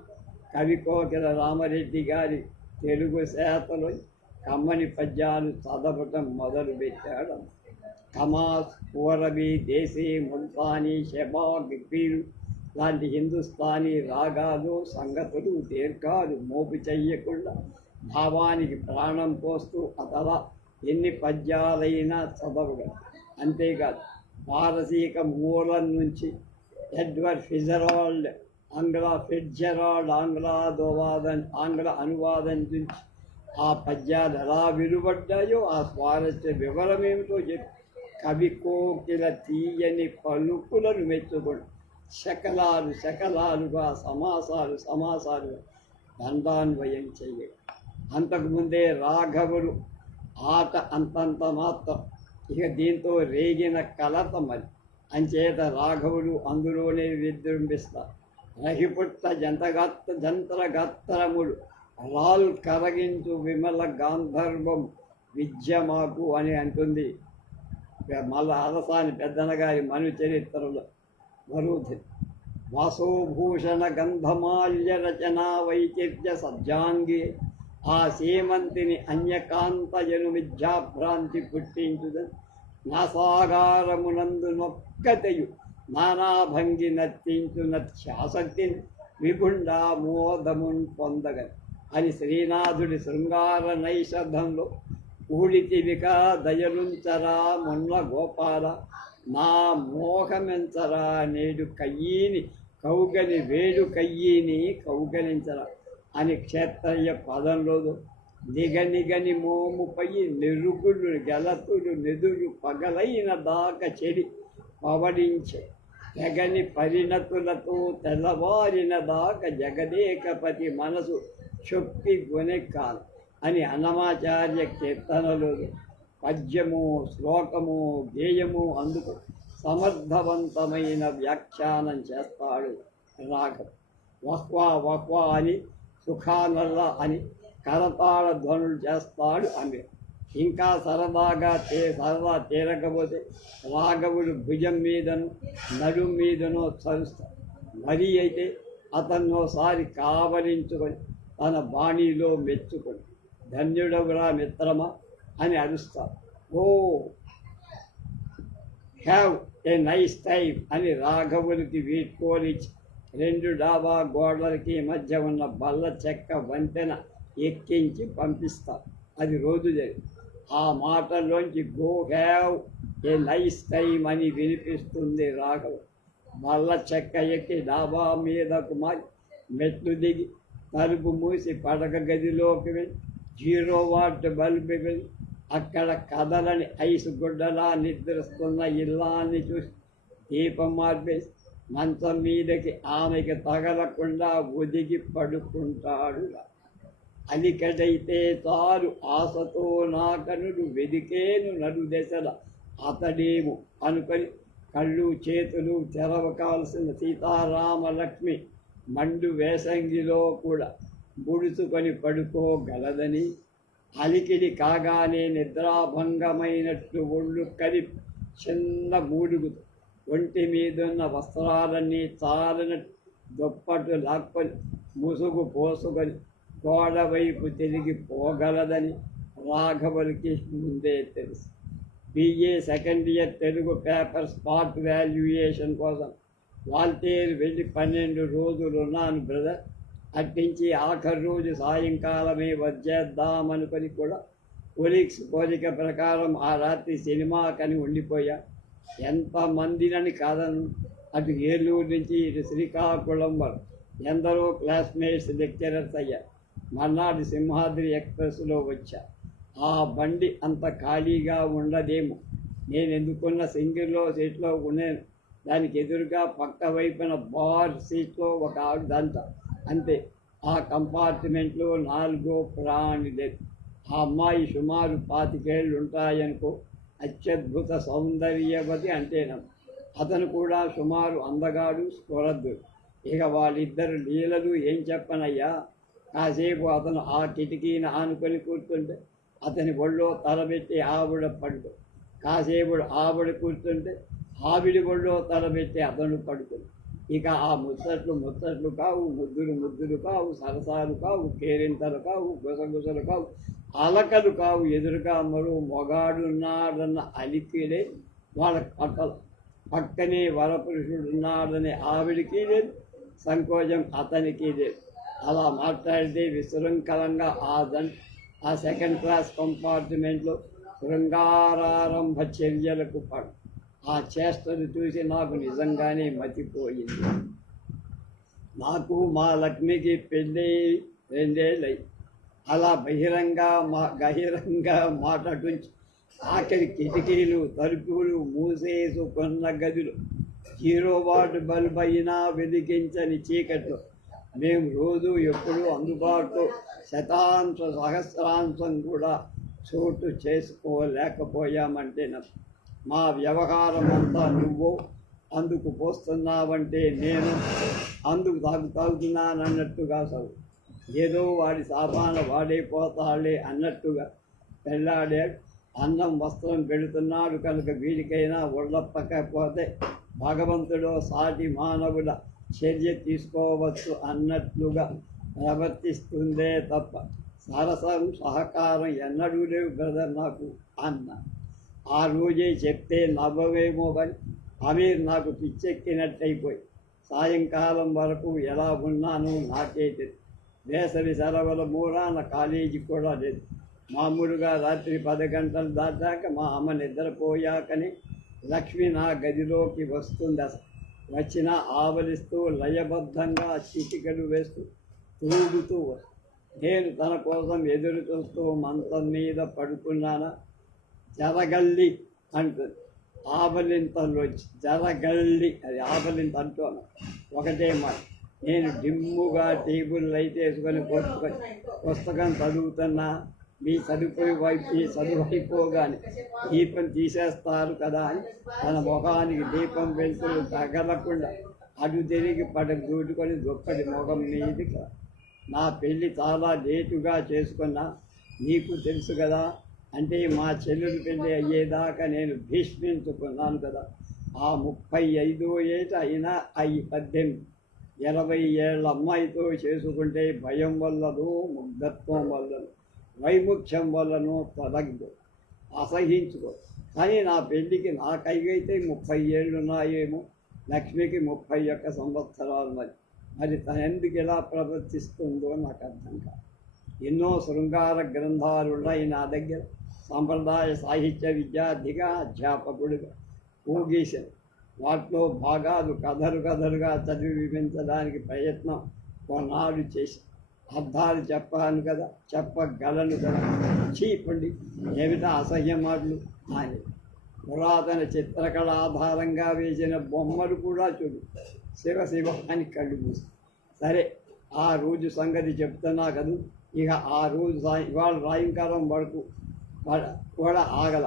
కవికోకిల రామరెడ్డి గారి తెలుగు శాతలో కమ్మని పద్యాలు చదవటం మొదలుపెట్టాడు. కమాస్, పూరబీ, దేశీ, ముల్తానీ, షెబాగ్, పీరు లాంటి హిందుస్థానీ రాగాలు, సంగతులు, దీర్ఘాలు మోపు చెయ్యకుండా భావానికి ప్రాణం పోస్తూ అతలా ఎన్ని పద్యాలైనా చదవగలడు. అంతేకాదు పారసీక మూలం నుంచి ఎడ్వర్డ్ ఫిజరాల్డ్ ఆంగ్ల అనువాదం నుంచి ఆ పద్యాలు ఎలా విలువడ్డాయో ఆ స్వారస్య వివరమేమిటో చెప్పి కవి కోకిల తీయని పలుకులను మెచ్చుకొని శకలాలుగా సమాసాలుగా దండాన్వయం చెయ్యగా అంతకుముందే రాఘవుడు ఆట అంతంత మాత్రం. ఇక దీంతో రేగిన కలత మరి. అంచేత రాఘవుడు అందులోనే విజృంభిస్తారు. రహిపుట్ట జంత్రగాత్రములు రాల్ కరగించు విమల గాంధర్వం విద్య మాకు అని అంటుంది మళ్ళా అరసాని పెద్దనగారి మను చరిత్రలో వరుధి. వాసోభూషణ గంధమాల్య రచనా వైచిత్య సజ్జాంగి ఆ సీమంతిని అన్యకాంతజను విద్యాభ్రాంతి పుట్టించుదని నాసాగారమునందు నొక్కతయు నానాభంగి నర్తించు నత్యాసక్తిని విగుండా మోదమున్ పొందగ అని శ్రీనాథుడి శృంగార నైషధంలో ఊడితివిక దయలుంచరా మొన్న గోపాల నా మోహమెంచరా నేడు కయ్యిని కౌగలి వేడు కయ్యిని కౌగలించరా అని క్షేత్రయ్య పదంలో నిగనిగని మోముపై నెరుగులు గలతులు నెదురు పగలైన దాక చెడి పవడించే తెగని పరిణతులతో తెల్లవారిన దాక జగదేకపతి మనసు చొప్పి గొనెక్కాలి అని అన్నమాచార్య కీర్తనలో పద్యము శ్లోకము గేయము అందుకు సమర్థవంతమైన వ్యాఖ్యానం చేస్తాడు రాఘవ్. వహ్వా వహ్వా అని సుఖానల్లా అని కరతాళ ధ్వనులు చేస్తాడు అమీర్. ఇంకా సరదా తీరకపోతే రాఘవుడు భుజం మీదను నడుం మీదనో చరుస్తాడు. మరీ అయితే అతన్నోసారి కావలించుకొని తన బాణీలో మెచ్చుకొని ధన్యుడవురా మిత్రమా అని అరుస్తాడు. ఓ హ్యావ్ ఏ నైస్ టైం అని రాఘవునికి వీడ్కోలిచ్చి రెండు డాబా గోడలకి మధ్య ఉన్న బల్ల చెక్క వంతెన ఎక్కించి పంపిస్తారు. అది రోజు జరిగింది. ఆ మాటల్లోంచి go have a nice time అని వినిపిస్తుంది రాఘవ. బల్ల చెక్క ఎక్కి డాబా మీదకు మారి మెట్లు దిగి తలుపు మూసి పడక గదిలోకి వెళ్ళి 0 వాట్ బల్బు వెళ్ళి అక్కడ కదలని ఐసు గుడ్డలా నిద్రిస్తున్న ఇల్లాన్ని చూసి దీపం మార్పేసి మంచం మీదకి ఆమెకి తగలకుండా ఒదిగి పడుకుంటాడు. అలికడైతే చాలు ఆశతో నా కనుడు వెదికేను నడుదెసల అతడేమో అనుకొని కళ్ళు చేతులు తెరవకాల్సిన సీతారామలక్ష్మి మండు వేసంగిలో కూడా ముడుచుకొని పడుకోగలదని, అలికిడి కాగానే నిద్రాభంగమైనట్లు ఒళ్ళు కలిపి చిన్న మూడుగుతూ ఒంటి మీదున్న వస్త్రాలన్నీ చాలినట్టు దుప్పట్లు లాక్కొని ముసుగు పోసుకొని గోడ వైపు తిరిగి పోగలదని రాఘవులకి ముందే తెలుసు. BA second year Telugu paper spot valuation కోసం వాల్తేరు వెళ్ళి 12 రోజులు ఉన్నాను బ్రదర్. అట్టించి ఆఖరి రోజు సాయంకాలమే వచ్చేద్దామనుకొని కూడా కొలీగ్స్ కోరిక ప్రకారం ఆ రాత్రి సినిమాకని ఉండిపోయా. ఎంతమందినని కాదను. అటు ఏలూరు నుంచి ఇటు శ్రీకాకుళం వరకు ఎందరో క్లాస్మేట్స్ లెక్చరర్స్ అయ్యారు. మర్నాడు సింహాద్రి ఎక్స్ప్రెస్లో వచ్చా. ఆ బండి అంత ఖాళీగా ఉండదేమో. నేను ఎందుకున్న సింగిల్లో సీట్లో ఉన్నాను. దానికి ఎదురుగా పక్క వైపున బార్ సీట్లో ఒక ఆవిడంత అంతే. ఆ కంపార్ట్మెంట్లో 4 ప్రాణి లేదు. ఆ అమ్మాయి సుమారు 25 ఏళ్ళు ఉంటాయనుకో. అత్యద్భుత సౌందర్యవతి అంటేనం. అతను కూడా సుమారు అందగాడు, స్ఫురద్దుడు. ఇక వాళ్ళిద్దరు లీలలు ఏం చెప్పనయ్యా. కాసేపు అతను ఆ కిటికీని ఆనుకొని కూర్చుంటే అతని ఒళ్ళో తలబెట్టి ఆవిడ పడుకో. కాసేపు ఆవిడ కూర్చుంటే ఆవిడి ఒళ్ళో తలబెట్టి అతను పడుతుంది. ఇక ఆ ముచ్చట్లు కావు, ముద్దులు కావు, సరసాలు కావు, కేరింతలు కావు, గుసగుసలు కావు, అలకలు కావు. ఎదురుగా మరో మొగాడున్నాడన్న అలికిడే వాళ్ళ పక్కల. పక్కనే వరపురుషుడున్నాడనే ఆవిడికి లేదు, సంకోచం అతనికి లేదు. అలా మాట్లాడితే విశృంఖలంగా ఆ సెకండ్ క్లాస్ కంపార్ట్మెంట్లో శృంగారారంభ చర్యలకు పడు. ఆ చేష్టను చూసి నాకు నిజంగానే మతిపోయింది. నాకు మా లక్ష్మికి పెళ్ళి 2 ఏళ్ళై అలా గహిరంగా మాట్లాడుంచి ఆఖరి కిటికీలు తలుపులు మూసేసుకున్న గదిలో 0 వాట్ బల్బ్ అయినా వెలిగించని చీకట్లో మేము రోజు ఎప్పుడూ అందుబాటులో సహస్రాంశం కూడా చోటు చేసుకోలేకపోయామంటే మా వ్యవహారం అంతా నువ్వు అందుకు పోస్తున్నావంటే నేను అందుకు తాగుతున్నానన్నట్టుగా చదువు. ఏదో వాడి సాపాన వాడే పోతాడే అన్నట్టుగా పెళ్ళాడాడు. అన్నం వస్త్రం పెడుతున్నాడు కనుక వీడికైనా ఒళ్ళప్పకపోతే భగవంతుడో సాటి మానవుల చర్య తీసుకోవచ్చు అన్నట్లుగా ప్రవర్తిస్తుందే తప్ప సరసం సహకారం ఎన్నడూ లేవు బ్రదర్ నాకు అన్న. ఆ రోజే చెప్తే నవ్వవేమో కానీ అమీర్ నాకు పిచ్చెక్కినట్టయిపోయి సాయంకాలం వరకు ఎలా ఉన్నానో నాకే తెలియదు. వేసవి సెలవుల మూలాన కాలేజీ కూడా లేదు. మామూలుగా రాత్రి 10 గంటలు దాటాక మా అమ్మ నిద్రపోయాకనే లక్ష్మి నా గదిలోకి వస్తుంది. అసలు వచ్చినా ఆవలిస్తూ లయబద్ధంగా చిటికలు వేస్తూ తూగుతూ వస్తుంది. నేను తన కోసం ఎదురు చూస్తూ మంచం మీద పడుకున్నానా. జరగల్లి అంటుంది. ఆవలింతలోంచి జరగల్లి, అది ఆవలింత అంటున్నాను ఒకటే మాట. నేను డిమ్ముగా టేబుల్ లైట్ వేసుకొని పుస్తకం చదువుతున్నా. మీ చదువు అయిపోగానే దీపం తీసేస్తారు కదా అని తన ముఖానికి దీపం వెళ్తులు తగలకుండా అటు తిరిగి దూటుకొని దుప్పటి ముఖం మీది. నా పెళ్ళి చాలా లేటుగా చేసుకున్నా, నీకు తెలుసు కదా. అంటే మా చెల్లెలు పెళ్ళి అయ్యేదాకా నేను భీష్మించుకున్నాను కదా. ఆ 35 ఏట అయినా 18, 20 ఏళ్ళ అమ్మాయితో చేసుకుంటే భయం వల్లనో ముగ్ధత్వం వల్లనో వైముఖ్యం వల్లనో తొలగిపో అసహించుకో. కానీ నా పెళ్ళికి నాకైతే 30 ఏళ్ళు ఉన్నాయేమో, లక్ష్మికి 31 సంవత్సరాలు. మరి తను ఎందుకు ఇలా ప్రవర్తిస్తుందో నాకు అర్థం కాదు. ఎన్నో శృంగార గ్రంథాలు ఉన్నాయి నా దగ్గర. సాంప్రదాయ సాహిత్య విద్యార్థిగా, అధ్యాపకుడిగా ఊగేశాను. వాటిలో భాగాలు కథలుగా చదివి వివరించడానికి ప్రయత్నం కొన్నాళ్ళు చేసి అర్థాలు చెప్పగలను కదా. చీపండి, ఏమిటా అసహ్య మాటలు అని. పురాతన చిత్రకళ ఆధారంగా వేసిన బొమ్మలు కూడా చూడు. శివ అని కళ్ళు మూసి. సరే, ఆ రోజు సంగతి చెప్తున్నా కదా. ఇక ఆ రోజు ఇవాళ సాయంకాలం వరకు కూడా ఆగల.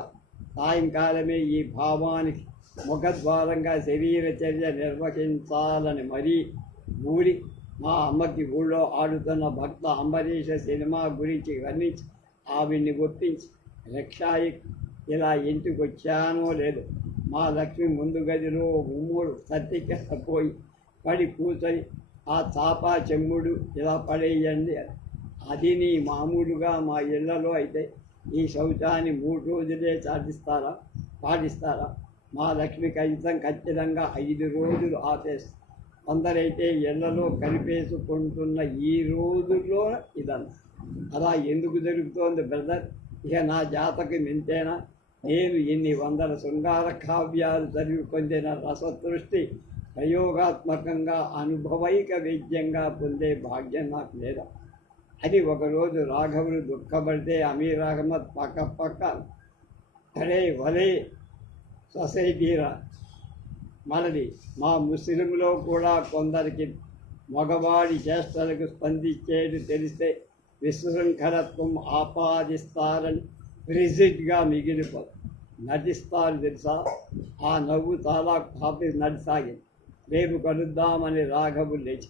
సాయంకాలమే ఈ భావానికి ముఖద్వారంగా శరీర చర్య నిర్వహించాలని మరీ ఊరి మా అమ్మకి ఊళ్ళో ఆడుతున్న భక్త అంబరీష సినిమా గురించి వర్ణించి ఆవిడ్ని ఒప్పించి రిక్షాయి ఇలా ఇంటికి వచ్చానో లేదు. మా లక్ష్మి ముందు గదిలో ఉమ్ముడు సత్తికెళ్ళిపోయి పడి కూర్చొని ఆ చాపా చెమ్ముడు ఇలా పడేయండి. అది నీ మామూలుగా మా ఇళ్లలో అయితే ఈ శౌచాన్ని 3 రోజులే పాటిస్తారా? మా లక్ష్మి ఖచ్చితంగా 5 రోజులు ఆపేస్తారు. కొందరైతే ఇళ్లలో కలిపేసుకుంటున్న ఈ రోజుల్లో ఇదంతా. అలా ఎందుకు జరుగుతోంది బ్రదర్? ఇక నా జాతకి మింతేనా? నేను ఇన్ని 100 శృంగార కావ్యాలు చదివి పొందిన రసదృష్టి ప్రయోగాత్మకంగా అనుభవైక వేద్యంగా పొందే భాగ్యం నాకు లేదా? అది ఒకరోజు రాఘవులు దుఃఖపడితే అమీర్ అహ్మద్ పక్క అరే వలే సొసైటీరా మనది. మా ముస్లింలో కూడా కొందరికి మగవాడి చేష్టలకు స్పందించేది తెలిస్తే విశృంఖలత్వం ఆపాదిస్తారని ప్రిజిడ్గా మిగిలిపోదు. నటిస్తారు తెలుసా? ఆ నవ్వు చాలా కాపీ నడిసాగింది. రేపు కలుద్దామని రాఘవులు లేచి,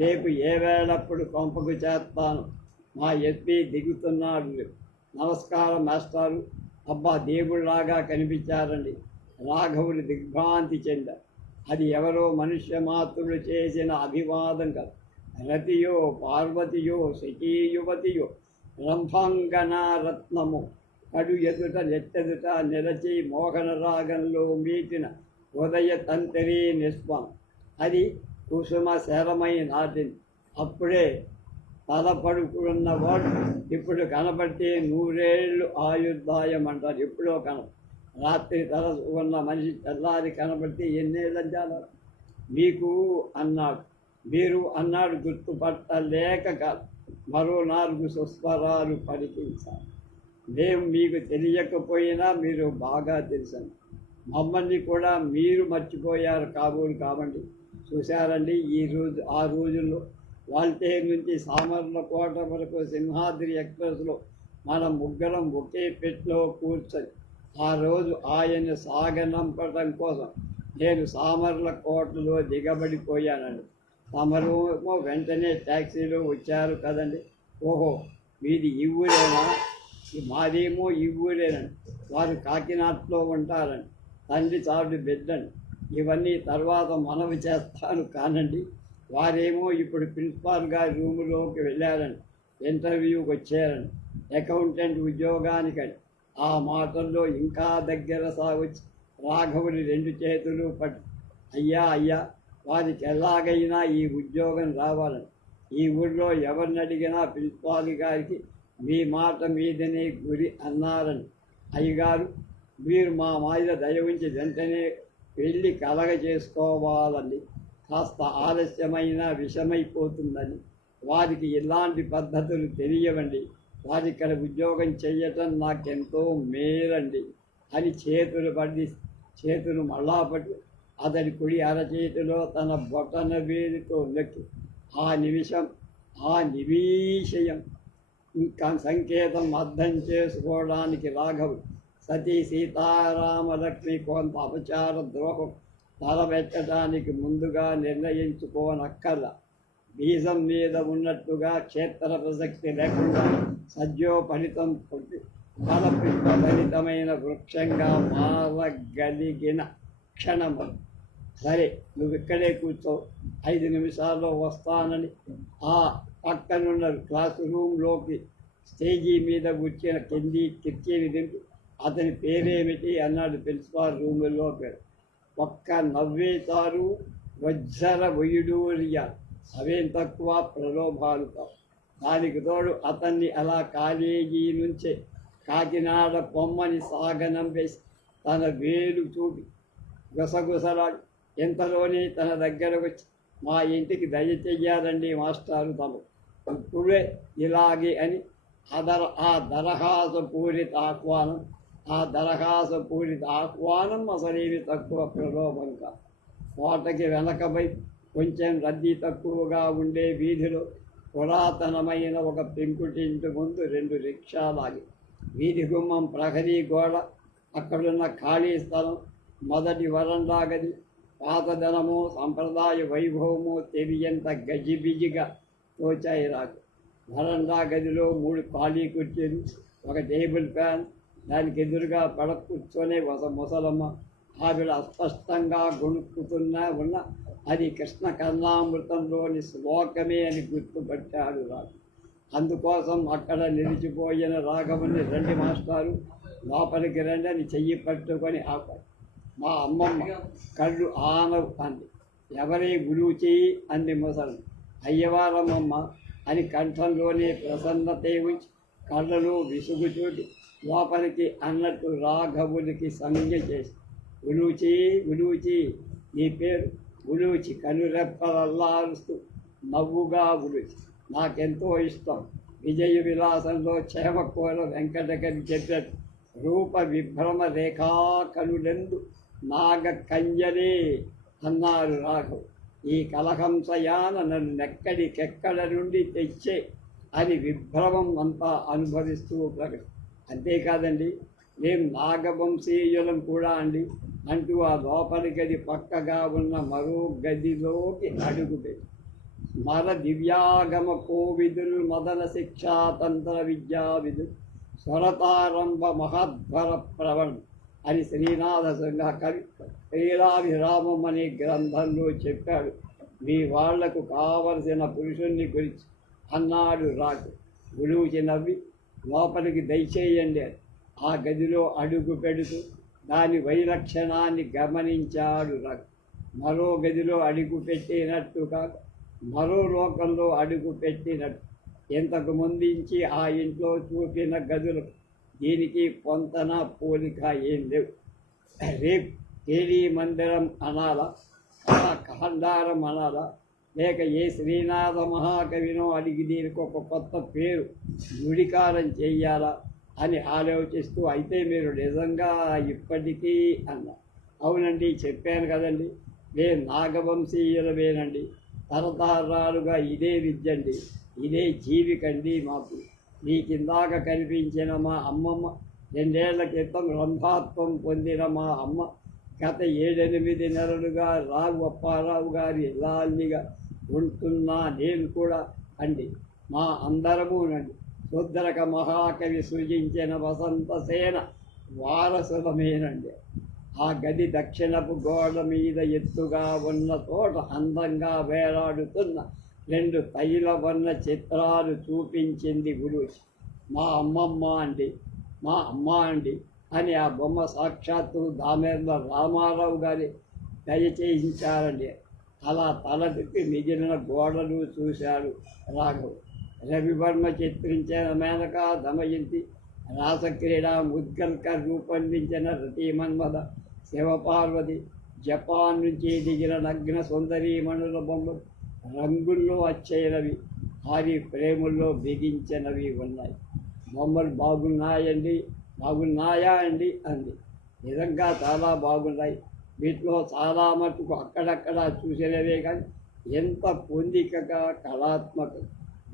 రేపు ఏ వేళప్పుడు కొంపకు చేస్తాను. మా ఎస్పీ దిగుతున్నాడు. నమస్కారం మాస్టారు. అబ్బా, దేవుళ్లాగా కనిపించారండి. రాఘవులు దిగ్భ్రాంతి చెందారు. అది ఎవరో మనుష్య మాతృలు చేసిన అభివాదం కాదు. రతియో, పార్వతియో, శచీయువతియో, రంభాంగనారత్నము కడు ఎదుట నెట్టెదుట నిలచి మోహన రాగంలో మీటిన ఉదయ తంత్రి నిస్పం. అది కుసుమ శరమై నాటింది. అప్పుడే తలపడుకున్నవాడు ఇప్పుడు కనబడితే 100 ఏళ్ళు ఆయుర్దాయం అంటారు. ఎప్పుడో రాత్రి తల ఉన్న మనిషి తెల్లారి కనబడితే ఎన్నేళ్ళంటారు. మీరు అన్నాడు గుర్తుపట్టలేక కాదు. మరో 4 సుస్వరాలు పలికించాలి. మేము మీకు తెలియకపోయినా మీరు బాగా తెలుసండి. మమ్మల్ని కూడా మీరు మర్చిపోయారు కావండి. చూశారండి, ఆ రోజుల్లో వాల్తేరు నుంచి సామర్లకోట వరకు సింహాద్రి ఎక్స్ప్రెస్లో మనం ముగ్గురం ఒకే పెట్లో కూర్చొని ఆ రోజు ఆయన సాగనంపడం కోసం నేను సామర్లకోటలో దిగబడిపోయానండి. తమరేమో వెంటనే ట్యాక్సీలో వచ్చారు కదండి. ఓహో, మీది ఈ ఊరేనా? మాదేమో ఈ ఊరేనండి. వారు కాకినాడలో ఉంటారండి. తండ్రి చాటు బిడ్డండి. ఇవన్నీ తర్వాత మనవి చేస్తాను కానండి. వారేమో ఇప్పుడు ప్రిన్సిపాల్ గారి రూములోకి వెళ్ళారని, ఇంటర్వ్యూకి వచ్చారని, అకౌంటెంట్ ఉద్యోగానికని. ఆ మాటల్లో ఇంకా దగ్గర సాగొచ్చి రాఘవుని 2 చేతులు పట్టి, అయ్యా అయ్యా, వారికి ఎలాగైనా ఈ ఉద్యోగం రావాలని, ఈ ఊళ్ళో ఎవరిని అడిగినా ప్రిన్సిపాల్ గారికి మీ మాట మీదనే గురి అన్నారని. అయ్యగారు, మీరు మా మీద దయ ఉంచి వెంటనే పెళ్ళి కలగ చేసుకోవాలని, కాస్త ఆలస్యమైన విషమైపోతుందని. వారికి ఇలాంటి పద్ధతులు తెలియవండి. వారి ఇక్కడ ఉద్యోగం చెయ్యటం నాకెంతో మేలండి అని చేతులు మళ్ళా పట్టి అతడి కుడి అరచేతిలో తన బొటన వేలితో నొక్కి ఆ నిమిషయం ఇంకా సంకేతం అర్థం చేసుకోవడానికి రాఘవుడు సతీ సీతారామలక్ష్మి కొంత అపచార ద్రోహం తలబెట్టడానికి ముందుగా నిర్ణయించుకోనక్కర్లా. బీజం మీద ఉన్నట్టుగా క్షేత్ర ప్రసక్తి లేకుండా సద్యోపలితం ఫలితమైన వృక్షంగా మారగలిగిన క్షణము. సరే, నువ్వు ఇక్కడే కూర్చో, 5 నిమిషాల్లో వస్తానని ఆ పక్కనున్న క్లాస్ రూమ్లోకి స్టేజీ మీద కూర్చిన కిర్చీని దింపి, అతని పేరేమిటి అన్నాడు ప్రిన్సిపాల్ రూములోకి. ఒక్క నవ్వేతారు వజ్ర వయుడూరియా, అవేం తక్కువ ప్రలోభాలు కావు. దానికి తోడు అతన్ని అలా కాలేజీ నుంచే కాకినాడ పొమ్మని సాగనంపేసి తన వేలు చూపి గుసగుసలాడు. ఇంతలోనే తన దగ్గరకు వచ్చి, మా ఇంటికి దయ చెయ్యారండి మాస్టారు తమ, ఇప్పుడే ఇలాగే అని ఆ దరఖాస్తపూరిత ఆహ్వానం అసలేమి తక్కువ ప్రలోభం కాదు. కోటకి వెనకపై కొంచెం రద్దీ తక్కువగా ఉండే వీధిలో పురాతనమైన ఒక పెంకుటింటి ముందు 2 రిక్షాలాగి, వీధి గుమ్మం ప్రహరీ గోడ, అక్కడున్న ఖాళీ స్థలం, మొదటి వరండా గది, పాతదనము సంప్రదాయ వైభవము తెలియంత గజిబిజిగా తోచాయి రాకు. వరండా గదిలో 3 ఖాళీ కుర్చీలు, ఒక టేబుల్ ఫ్యాన్, దానికి ఎదురుగా పడ కూర్చొనే ముసలమ్మ. ఆవిడ అస్పష్టంగా గొణుక్కుతున్నా ఉన్న అది కృష్ణ కర్ణామృతంలోని శ్లోకమే అని గుర్తుపట్టాడు రాజు. అందుకోసం అక్కడ నిలిచిపోయిన రాఘవుని, రండి మాస్టారు లోపలికి రండి అని చెయ్యి పట్టుకొని ఆపాడు. మా అమ్మమ్మ కళ్ళు ఆనవు అంది. ఎవరే గురువుచి అంది ముసలి. అయ్యవారమ్మమ్మ అని కంఠంలోనే ప్రసన్నతే ఉంచి కళ్ళలో విసుగు చూటి లోపలికి అన్నట్టు రాఘవునికి సంజ్ఞ చేసి, ఉలూచి నీ పేరు? ఉలూచి కనురెప్పలల్లారుస్తూ నవ్వుగా ఉలూచి, నాకెంతో ఇష్టం. విజయ విలాసంలో చేమకూర వెంకటకవి చెప్పాడు, రూప విభ్రమ రేఖా కనులెందు నాగ కంజలే అన్నారు రాఘవ్. ఈ కలహంసయాన నన్ను ఎక్కడికెక్కడ నుండి తెచ్చే అని విభ్రమం అంతా అనుభవిస్తూ ప్రకటి. అంతేకాదండి, మేము నాగవంశీయులం కూడా అండి అంటూ ఆ లోపలి గది పక్కగా ఉన్న మరో గదిలోకి అడుగుపెట్టి, స్మర దివ్యాగమ కోవిదులు మదన శిక్షాతంత్ర విద్యావిధులు స్వరతారంభ మహద్వర ప్రవణం అని శ్రీనాథ సంఘ కవి శ్రీరాభిరామం అనే గ్రంథంలో చెప్పాడు. మీ వాళ్లకు కావలసిన పురుషుణ్ణి గురించి అన్నాడు రాజు. గురువుకి నవ్వి, లోపలికి దయచేయండి. ఆ గదిలో అడుగు పెడుతూ దాని వైలక్షణాన్ని గమనించాడు రాజు. మరో గదిలో అడుగు పెట్టినట్టు కాక మరో లోకంలో అడుగు పెట్టినట్టు. ఇంతకు ముందుంచి ఆ ఇంట్లో చూపిన గదులు దీనికి పొంతన పోలిక ఏం లేవు. రేపు కేళీ మందిరం అనాలా, కాండారం అనాలా, లేక ఏ శ్రీనాథ మహాకవినో అడిగి దీనికి ఒక కొత్త పేరు గుడికారం చెయ్యాలా అని ఆలోచిస్తూ, అయితే మీరు నిజంగా ఇప్పటికీ అన్నా. అవునండి, చెప్పాను కదండి, మేము నాగవంశీయులమేనండి, తరతరాలుగా ఇదే విద్యండి, ఇదే జీవికండి మాకు. మీ కిందాక కనిపించిన మా అమ్మమ్మ, 2 ఏళ్ల క్రితం రంభాత్వం పొందిన మా అమ్మ, గత 7-8 నెలలుగా రావు అప్పారావు గారి ఇల్లాల్నిగా ఉంటున్నా నేను కూడా అండి. మా అందరమూనండి శుద్రక మహాకవి సృజించిన వసంతసేన వారసులమేనండి. ఆ గది దక్షిణపు గోడ మీద ఎత్తుగా ఉన్న చోట అందంగా వేలాడుతున్న 2 తైలవర్ణ చిత్రాలు చూపించింది గురూజీ. మా అమ్మ అండి అని ఆ బొమ్మ సాక్షాత్తు దామెర్ల రామారావు గారి దయచేయించారండి. అలా తల తిప్పి మిగిలిన గోడలు చూశాడు రాఘవ్. రవివర్మ చిత్రించిన మేనక దమయంతి, రాసక్రీడ ముద్గల్కర్ రూపొందించిన రతిమన్మద, శివపార్వతి, జపాన్ నుంచి దిగిన నగ్న సుందరీమణుల బొమ్మలు రంగుల్లో అచ్చైనవి, భారీ ఫ్రేముల్లో బిగించినవి ఉన్నాయి. బొమ్మలు బాగున్నాయా అండి అంది. నిజంగా చాలా బాగున్నాయి. వీటిలో చాలా మటుకు అక్కడక్కడ చూసినవే కానీ ఎంత పొందికగా కళాత్మకం.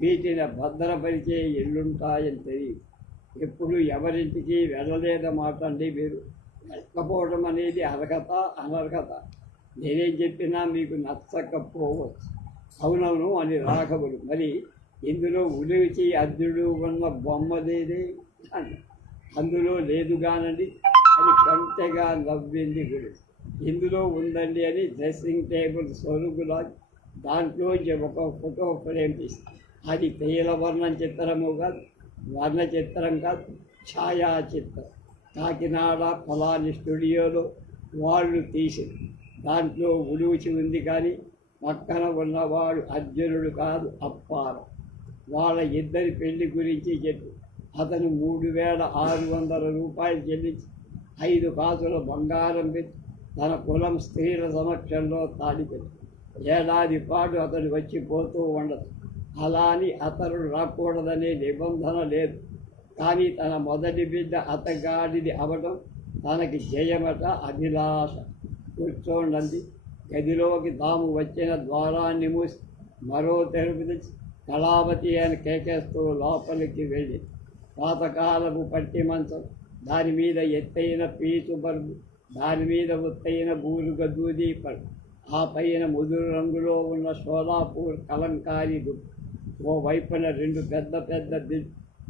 వీటిని భద్రపరిచే ఇల్లుంటాయని తెలియదు. ఎప్పుడు ఎవరింటికి వెళ్ళలేదన్నమాట అండి మీరు. వెళ్ళకపోవడం అనేది అర్హత అనర్హత. నేనేం చెప్పినా మీకు నచ్చకపోవచ్చు. అవునవును అని రాఘవుడు. మరి ఇందులో ఉలివిచి అర్జుడు ఉన్న బొమ్మదేదే అని. అందులో లేదుగానండి అని కంటెగా నవ్వింది గుడి. ఇందులో ఉందండి అని డ్రెస్సింగ్ టేబుల్ సొరుగులా దాంట్లోంచి ఒక ఫోటో ఫ్రేమ్ తీసి, అది తైలవర్ణ చిత్రము కాదు, వర్ణ చిత్రం కాదు, ఛాయాచిత్రం. కాకినాడ ఫలాని స్టూడియోలో వాళ్ళు తీసింది. దాంట్లో ఉలుచి ఉంది కానీ పక్కన ఉన్నవాడు అర్జునుడు కాదు, అప్పారం. వాళ్ళ ఇద్దరి పెళ్లి గురించి చెప్పి అతను 3,600 రూపాయలు చెల్లించి 5 కాసుల బంగారం పెట్టి తన కులం స్త్రీల సమక్షంలో తాడిపెట్టి ఏడాది పాటు అతడు వచ్చిపోతూ ఉండదు. అలా అని అతడు రాకూడదనే నిబంధన లేదు. కానీ తన మొదటి బిడ్డ అతగాడిది అవడం తనకి జయమట, అభిలాష. కూర్చోండి. గదిలోకి తాము వచ్చిన ద్వారాన్ని మూసి మరో తెరుపు తెచ్చి కళావతి అని కేకేస్తూ లోపలికి వెళ్ళి పాతకాలపు పట్టి మంచం, దాని మీద ఎత్తైన పీచు బల్బు, దాని మీద ఒత్తైన బూరుగ దూది పడు, ఆ పైన ముదురు రంగులో ఉన్న షోలాపూర్ కలంకారీ గుడ్డు, ఓ వైపున 2 పెద్ద పెద్ద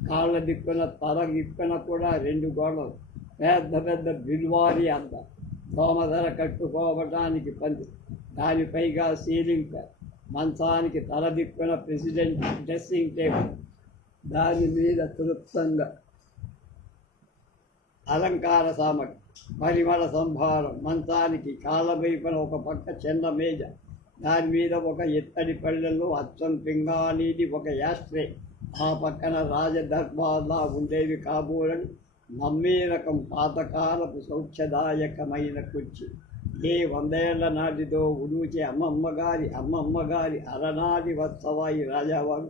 కాళ్ళ దిక్కున తల దిక్కున కూడా 2 గోడలు, పెద్ద బిల్వారీ అంత, సోమధర కట్టుకోవటానికి పంది, దానిపైగా సీలింగ్ ఫ్యాన్, మంచానికి తల దిక్కున ప్రెసిడెంట్ డ్రెస్సింగ్ టేబుల్, దాని మీద తృప్తంగా అలంకార సామగ్రి, పరిమళ సంభారం, మంచానికి కాళ్ళ వైపున ఒక పక్క చిన్న మేజ, దాని మీద ఒక ఎత్తడి పళ్ళెల్లో అచ్చం పింగాణీది ఒక యాస్ట్రే, ఆ పక్కన రాజదర్బార్లా ఉండేవి కాబోలని నమ్మే రకం పాతకాలపు సౌఖ్యదాయకమైన కుర్చీ. ఏ 100 ఏళ్ల నాటిదో ఉలూచి అమ్మమ్మగారి అలనాటి వత్సవాయి రాజావారు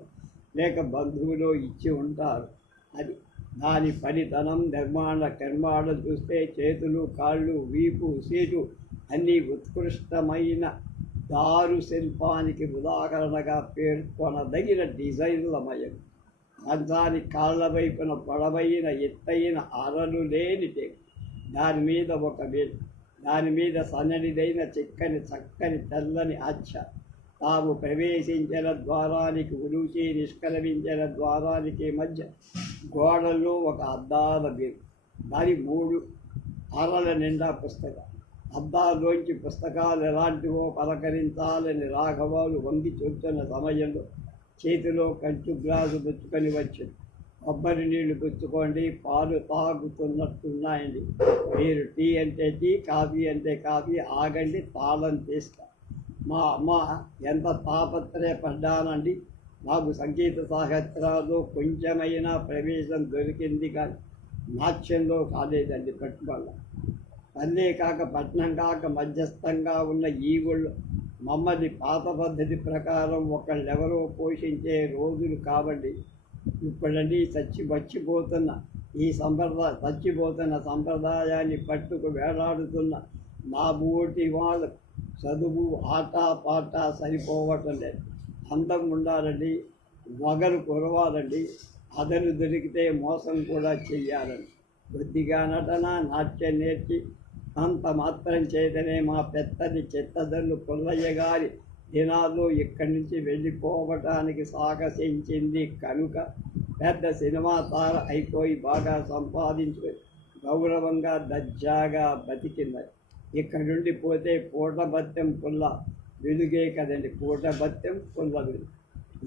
లేక బంధువులో ఇచ్చి ఉంటారు. అది దాని పనితనం, నిర్మాణ చూస్తే చేతులు, కాళ్ళు, వీపు, సీటు అన్నీ ఉత్కృష్టమైన దారు శిల్పానికి ఉదాహరణగా పేర్కొనదగిన డిజైన్లమయం. మంచాని కాళ్ళ వైపున పొడవైన ఎత్తైన అరలు లేని టేబుల్, దాని మీద ఒక వేలు, దాని మీద సన్నడిదైన చక్కని తెల్లని అచ్చ. తాము ప్రవేశించిన ద్వారానికి ఉలూచి నిష్క్రమించిన ద్వారానికి మధ్య గోడల్లో ఒక అద్దాల బీరు, దాని 3 అరల నిండా పుస్తకాలు. అద్దాల్లోంచి పుస్తకాలు ఎలాంటివో పలకరించాలని రాఘవాలు వంగి చూస్తున్న సమయంలో చేతిలో కంచు గ్లాసు పుచ్చుకొని వచ్చింది. కొబ్బరి నీళ్లు పుచ్చుకోండి, పాలు తాగుతున్నట్టున్నాయండి. మీరు టీ అంటే టీ, కాఫీ అంటే కాఫీ, ఆగండి, తాళం తీస్తా. మా అమ్మ ఎంత తాపత్రయపడ్డానండి. నాకు సంగీత సాహిత్యాల్లో కొంచెమైనా ప్రవేశం దొరికింది కానీ నాట్యంలో కాలేదండి పట్టుబల్ల. పల్లె కాక పట్నం కాక మధ్యస్థంగా ఉన్న ఈ ఊళ్ళో మమ్మల్ని పాత పద్ధతి ప్రకారం ఒకళ్ళెవరో పోషించే రోజులు కావండి. ఇప్పుడండి చచ్చిపోతున్న సంప్రదాయాన్ని పట్టుకు వేలాడుతున్న నా బోటి వాళ్ళు చదువు, ఆట పాట సరిపోవటం లేదు. అందం ఉండాలండి, వగలు కురవాలండి, అదను దొరికితే మోసం కూడా చెయ్యాలని. కొద్దిగా నటన, నాట్యం నేర్చి అంత మాత్రం చేతనే మా పెద్దది చెత్తదల్లు పుల్లయ్య గారి దినాల్లో ఇక్కడి నుంచి వెళ్ళిపోవటానికి సాహసించింది కనుక పెద్ద సినిమా తార అయిపోయి బాగా సంపాదించుకొని గౌరవంగా దర్జాగా బతికింది. ఇక్కడ నుండి పోతే పూటభత్యం పుల్ల వెలుగే కదండి, పూటభత్యం పుల్ల వెలుగు.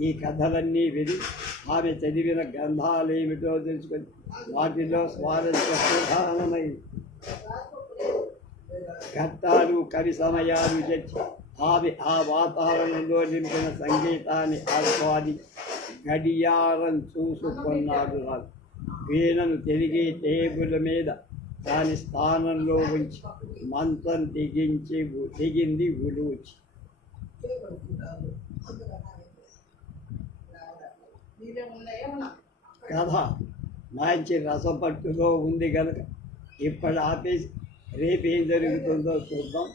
ఈ కథలన్నీ విని ఆమె చదివిన గ్రంథాలు ఏమిటో తెలుసుకొని వాటిలో స్వారస్య ప్రధానమైంది. ఘట్టాలు కవి సమయాలు తెచ్చి ఆమె ఆ వాతావరణంలో నింపిన సంగీతాన్ని ఆస్వాది గడియారం చూసుకున్నాడు. రాజు వీణను తిరిగి టేబుల్ మీద దాని స్థానంలో ఉంచి మంచం దిగింది ఉలూచి. కథ మంచి రసపట్టులో ఉంది కనుక ఇప్పుడు ఆపేసి రేపేం జరుగుతుందో చూద్దాం.